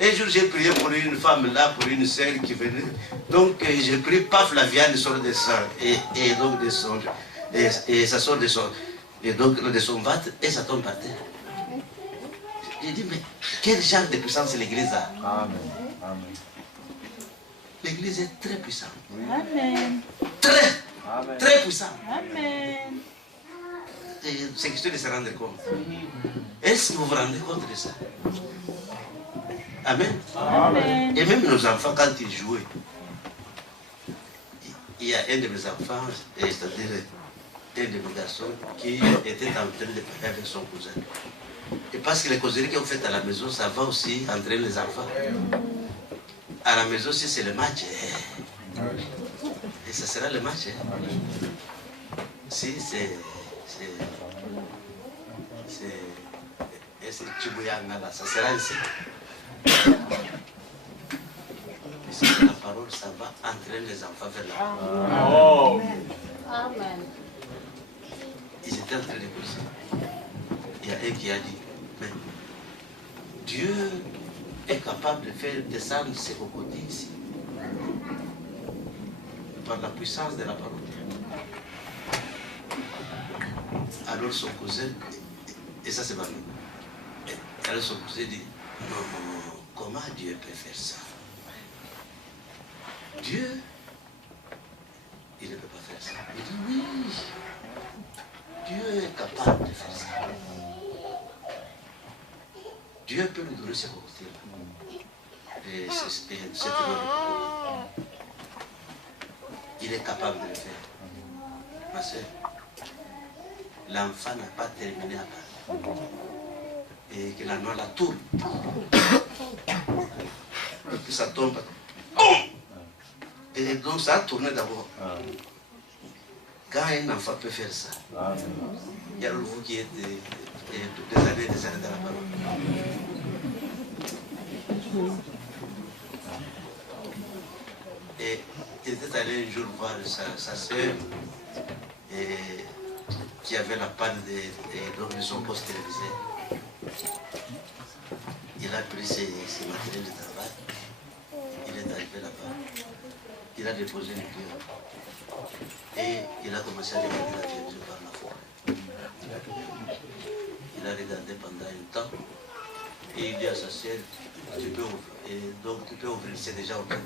Un jour, j'ai prié pour une femme là, pour une sœur qui venait. Donc, j'ai pris paf, la Viane sort de ça. Et donc, de son... Et ça sort de son... Et donc, de son ventre, et ça tombe par terre. J'ai dit, mais quel genre de puissance l'Église a? Amen. Amen. L'Église est très puissante. Amen. Très puissante. Amen. C'est question de se rendre compte. Est-ce que vous vous rendez compte de ça? Amen. Amen. Et même nos enfants, quand ils jouaient, il y a un de mes enfants, c'est-à-dire un de mes garçons, qui était en train de parler avec son cousin. Et parce que les causeries qu'on fait à la maison, ça va aussi entraîner les enfants. À la maison, si c'est le match, et ça sera le match. Si c'est Chibouyanga là, ça sera ici. Et si la parole, ça va entraîner les enfants vers là. Oh. Amen. Ils étaient en train de pousser. Il y a un qui a dit, mais Dieu est capable de faire descendre ses crocodiles ici par la puissance de la parole. Alors son cousin, et ça c'est pas nous. Alors son cousin dit, non, comment Dieu peut faire ça? Dieu, il ne peut pas faire ça. Il dit oui, Dieu est capable de faire ça. Dieu peut nous donner ses crocodiles. Et c'est il est capable de le faire. Ma soeur, l'enfant n'a pas terminé à parler. Et que la noix la tourne. Et puis ça tombe. Et donc ça a tourné d'abord. Quand un enfant peut faire ça, il y a vous qui êtes des années dans la parole. Et il était allé un jour voir sa soeur qui avait la panne de son poste télévisé. Il a pris ses matériels de travail, il est arrivé là-bas, il a déposé les clés et il a commencé à regarder la télévision par la forêt. Il a regardé pendant un temps et il dit à sa sœur, tu peux ouvrir, et donc tu peux ouvrir, c'est déjà ouvert.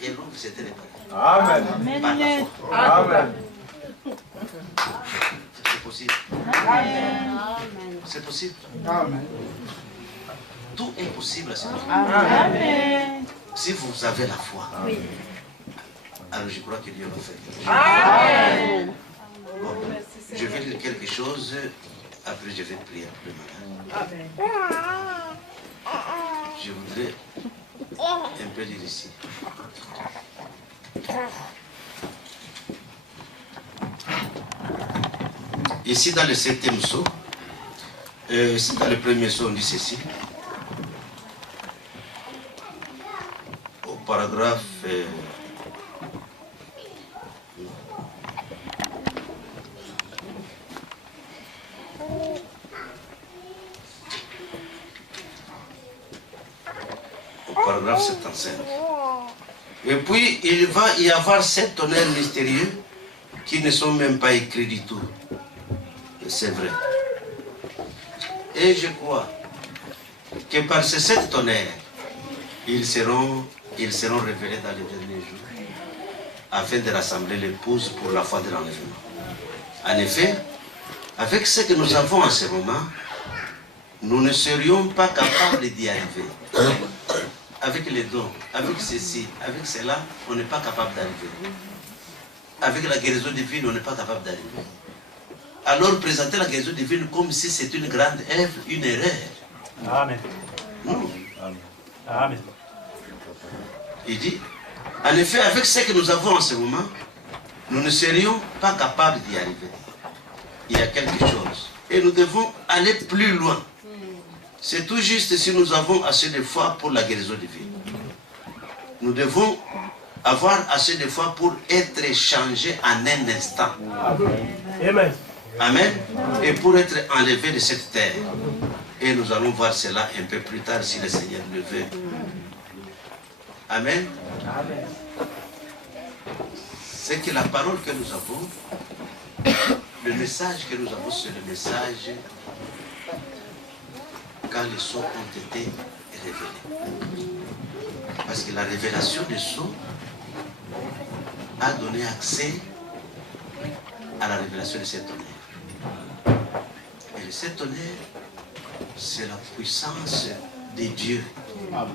Et l'ouvre, c'était réparé. Amen. Par la foi. Amen. possible. C'est possible. Tout est possible à ce moment. Si vous avez la foi, alors je crois que Dieu va faire. Bon, je vais dire quelque chose, après je vais prier pour le malade. Je voudrais un peu dire ici. Ici dans le 7e psaume, ici dans le premier psaume, on dit ceci. Au paragraphe paragraphe 75. Et puis il va y avoir 7 tonnerres mystérieux qui ne sont même pas écrits du tout. C'est vrai. Et je crois que par ces 7 tonnerres, ils seront révélés dans les derniers jours, afin de rassembler l'épouse pour la foi de l'enlèvement. En effet, avec ce que nous avons en ce moment, nous ne serions pas capables d'y arriver. Avec les dons, avec ceci, avec cela, on n'est pas capable d'arriver. Avec la guérison divine, on n'est pas capable d'arriver. Alors présenter la guérison divine comme si c'était une grande œuvre, une erreur. Amen. Non. Amen. Il dit, en effet, avec ce que nous avons en ce moment, nous ne serions pas capables d'y arriver. Il y a quelque chose. Et nous devons aller plus loin. C'est tout juste si nous avons assez de foi pour la guérison divine. Nous devons avoir assez de foi pour être changés en un instant. Amen. Amen. Et pour être enlevés de cette terre. Et nous allons voir cela un peu plus tard si le Seigneur le veut. Amen. Amen. C'est que la parole que nous avons, le message que nous avons, c'est le message quand les sceaux ont été révélés. Parce que la révélation des sceaux a donné accès à la révélation de ces tonnerres. Et ces tonnerres, c'est la puissance de Dieu,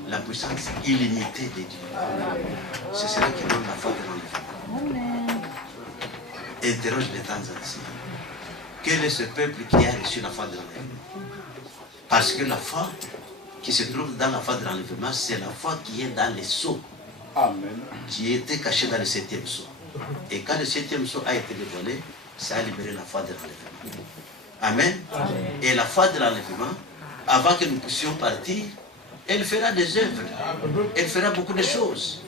la puissance illimitée de Dieu. C'est cela qui donne la foi de l'enlèvement. Interroge les temps anciens. Quel est ce peuple qui a reçu la foi de l'enlèvement? Parce que la foi qui se trouve dans la foi de l'enlèvement, c'est la foi qui est dans les sceaux, qui était cachée dans le 7e sceau. Et quand le 7e sceau a été dévoilé, ça a libéré la foi de l'enlèvement. Amen. Et la foi de l'enlèvement, avant que nous puissions partir, elle fera des œuvres, elle fera beaucoup de choses.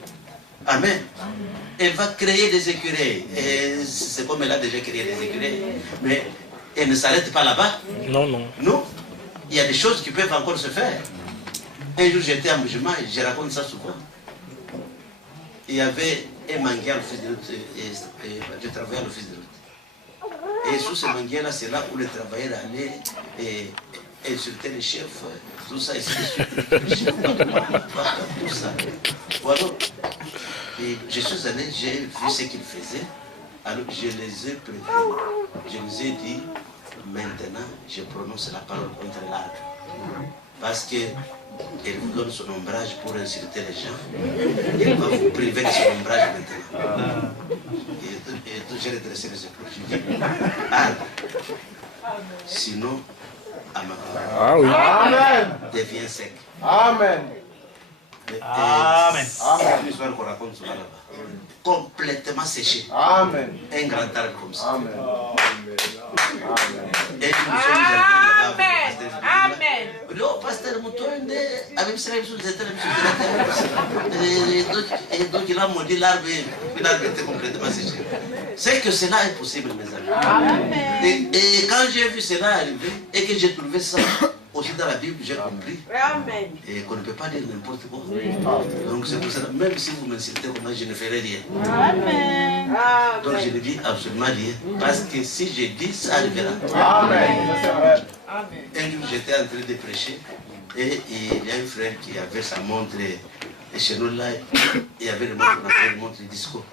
Amen. Elle va créer des écureuils. Et c'est comme elle a déjà créé des écureuils. Mais elle ne s'arrête pas là-bas. Non, non. Non. Il y a des choses qui peuvent encore se faire. Un jour, j'étais à Moujima et je raconte ça souvent. Il y avait un manguier à l'office de route et je travaillais à l'office de route. Et sous ce manguier-là, c'est là où les travailleurs allaient et insultaient les chefs, tout ça, ici, les chefs, tout ça. Voilà. Et je suis allé, j'ai vu ce qu'ils faisaient, alors je les ai prévenus. Je les ai dit, maintenant, je prononce la parole contre l'arbre. Parce qu'elle vous donne son ombrage pour insulter les gens. Elle va vous priver de son ombrage maintenant. Et tout, j'ai redressé les épaules. Je dis, arbre. Sinon, devient sec. Amen. Amen. C'est l'histoire qu'on raconte souvent là-bas. Complètement séché. Amen. Un grand arbre comme ça. Amen. Et nous sommes allés là-bas. Amen. Oh, pasteur Moutonde, avec cela, il était la et donc il a maudit l'arbre et l'arbre était complètement séché. C'est que cela est possible, mes amis. Et quand j'ai vu cela arriver et que j'ai trouvé ça aussi dans la Bible, j'ai compris. Et qu'on ne peut pas dire n'importe quoi. Donc c'est pour ça, même si vous m'insultez comme moi, je ne ferai rien. Donc je ne dis absolument rien. Parce que si je dis, ça arrivera. Un jour, j'étais en train de prêcher et il y a un frère qui avait sa montre. Et chez nous, là, il y avait le montre, une montre disco.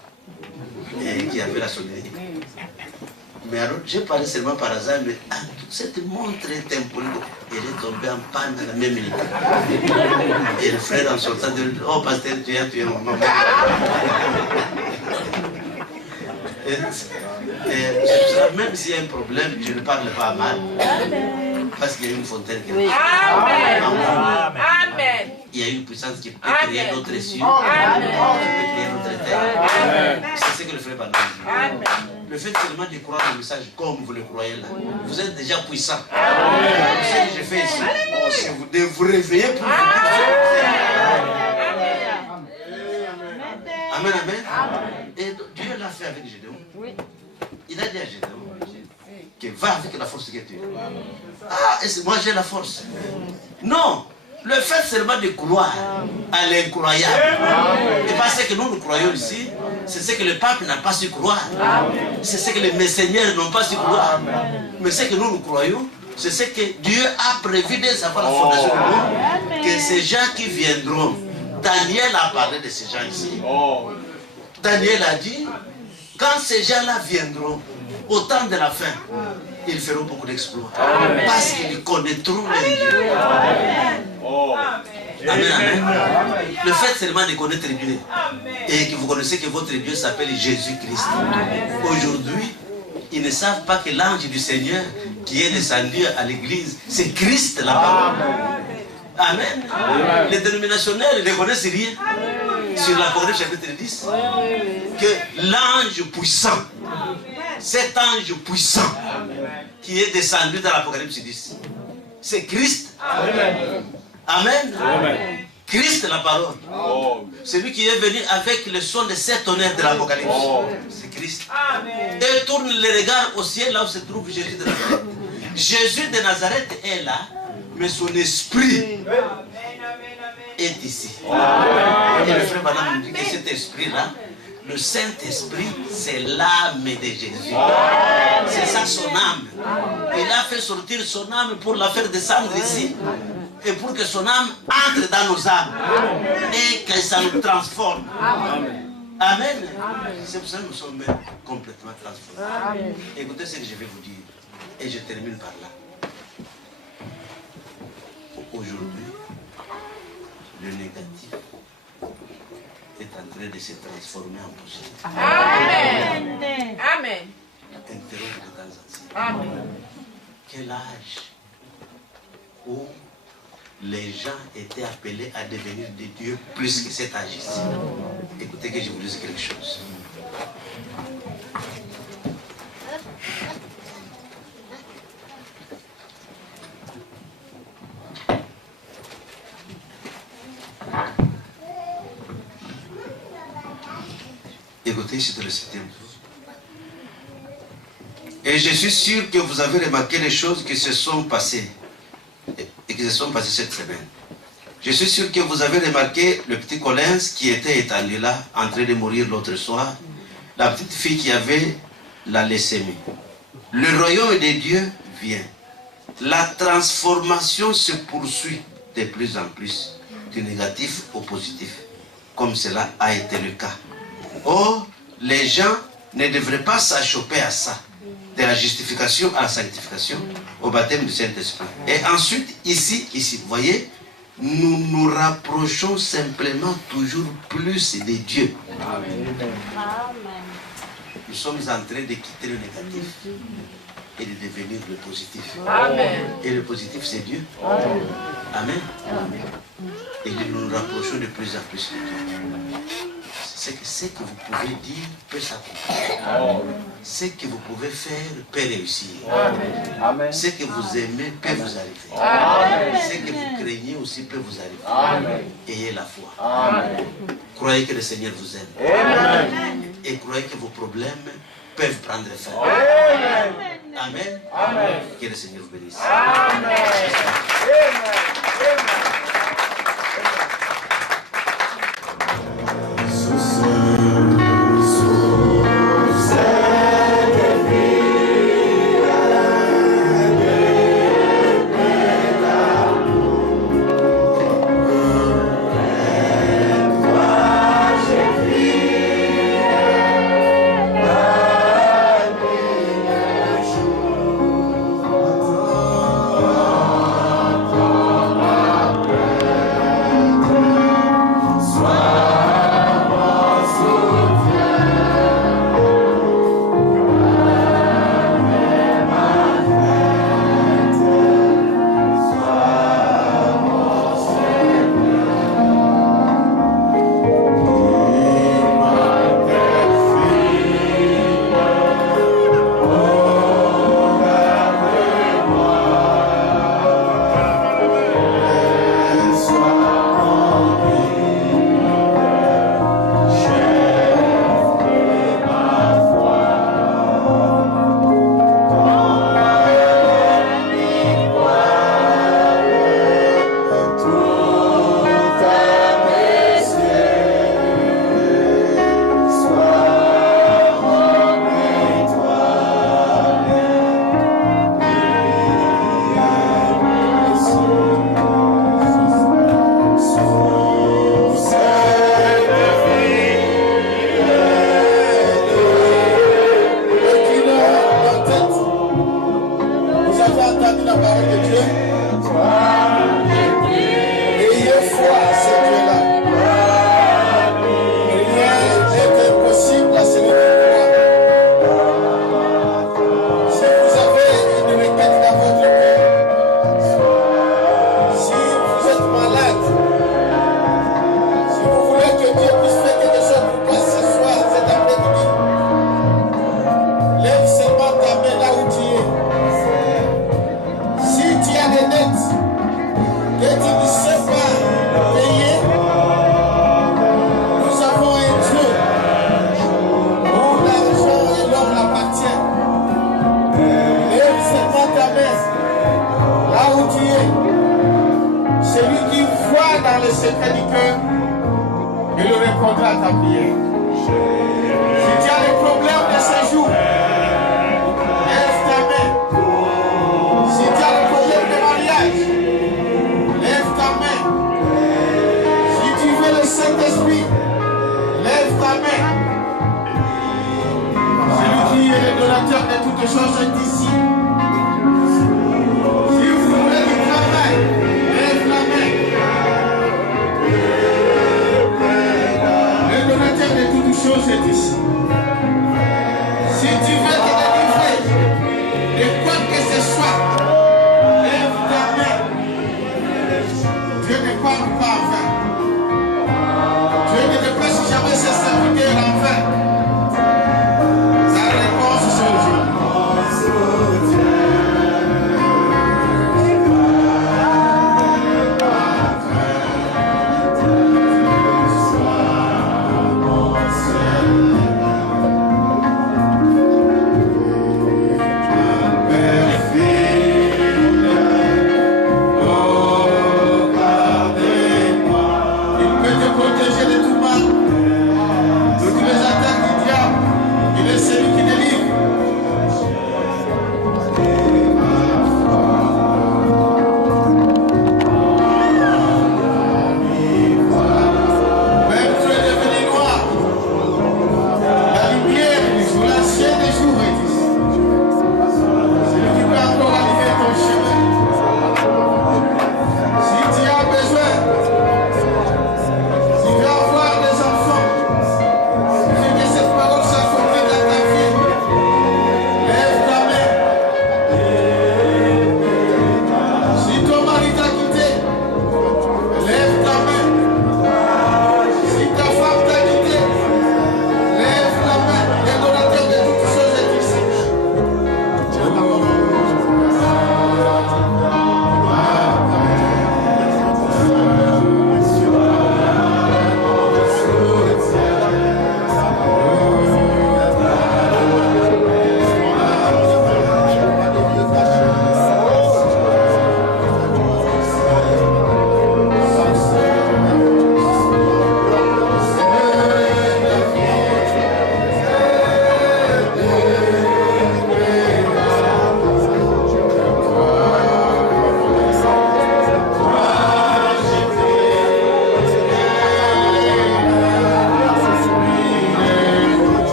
Et qui avait la sonnerie. Mais alors, j'ai parlé seulement par hasard, mais cette montre est impolie. Elle est tombée en panne à la même minute. Et le frère en sortant de lui, oh pasteur, tu as tué mon maman. Même s'il y a un problème, je ne parle pas mal. Parce qu'il y a une fontaine qui est Amen. Amen. il y a une puissance qui peut créer notre cieux, qui peut créer notre terre. C'est ce que le frère Banane dit. Le fait seulement de croire le message comme vous le croyez là, vous êtes déjà puissant. Ce que je fais ici, c'est vous réveiller pour vous dire. Amen, amen. Et Dieu l'a fait avec Gédéon. Il a dit à Gédéon que va avec la force que tu as. Ah, et moi j'ai la force. Non, le fait seulement de croire à l'incroyable. Et pas ce que nous croyons ici, c'est ce que le pape n'a pas su croire. C'est ce que les messeigneurs n'ont pas su croire. Mais ce que nous croyons, c'est ce que Dieu a prévu dès avant la fondation du monde, que ces gens qui viendront. Daniel a parlé de ces gens ici. Daniel a dit, quand ces gens-là viendront, au temps de la fin, ils feront beaucoup d'exploits. Parce qu'ils connaîtront leur Dieu. Amen, amen. Le fait seulement de connaître Dieu et que vous connaissez que votre Dieu s'appelle Jésus-Christ. Aujourd'hui, ils ne savent pas que l'ange du Seigneur qui est descendu à l'église, c'est Christ là-bas. Amen. Les dénominationnels ne connaissent rien sur l'Apocalypse chapitre 10 que l'ange puissant, cet ange puissant qui est descendu dans l'Apocalypse 10, c'est Christ. Amen. Christ la parole. Celui qui est venu avec le son de cet honneur de l'Apocalypse, c'est Christ. Et tourne les regards au ciel là où se trouve Jésus de Nazareth. Jésus de Nazareth est là, mais son esprit est ici. Et le frère Banane nous dit que cet esprit-là, le Saint-Esprit, c'est l'âme de Jésus. C'est ça son âme. Il a fait sortir son âme pour la faire descendre ici. Et pour que son âme entre dans nos âmes. Et que ça nous transforme. Amen. C'est pour ça que nous sommes complètement transformés. Écoutez ce que je vais vous dire. Et je termine par là. Aujourd'hui, le négatif est en train de se transformer en positif. Amen. Amen. Interroge de temps en temps. Quel âge où les gens étaient appelés à devenir des dieux plus que cet âge ici? Écoutez que je vous dise quelque chose. Écoutez, c'est le 7e jour. Et je suis sûr que vous avez remarqué les choses qui se sont passées et qui se sont passées cette semaine. Je suis sûr que vous avez remarqué le petit Collins qui était étendu là, en train de mourir l'autre soir, la petite fille qui avait la leucémie. Le royaume des dieux vient. La transformation se poursuit de plus en plus, du négatif au positif, comme cela a été le cas. Or, les gens ne devraient pas s'achoper à ça, de la justification à la sanctification, au baptême du Saint-Esprit. Et ensuite, ici, vous voyez, nous nous rapprochons simplement toujours plus de Dieu. Nous sommes en train de quitter le négatif et de devenir le positif. Et le positif, c'est Dieu. Amen. Et nous nous rapprochons de plus en plus de Dieu. C'est que ce que vous pouvez dire peut s'accomplir. Ce que vous pouvez faire peut réussir. Ce que vous aimez peut vous arriver. Ce que vous craignez aussi peut vous arriver. Ayez la foi. Croyez que le Seigneur vous aime. Et croyez que vos problèmes peuvent prendre fin. Amen. Que le Seigneur vous bénisse. les secrets du cœur, il répondra à ta prière. Si tu as des problèmes de séjour, lève ta main. Si tu as des problèmes de mariage, lève ta main. Si tu veux le Saint-Esprit, lève ta main. Celui qui est le donateur de toutes choses est ici. Si vous voulez du travail, lève la main. Le donateur de toutes choses est ici. Si tu veux te délivrer de quoi que ce soit, lève ta main. Dieu ne parle pas en vain. Dieu ne te presse jamais ses serviteurs en vain. Sa réponse c'est aujourd'hui.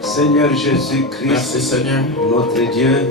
Seigneur Jésus-Christ, merci Seigneur, notre Dieu,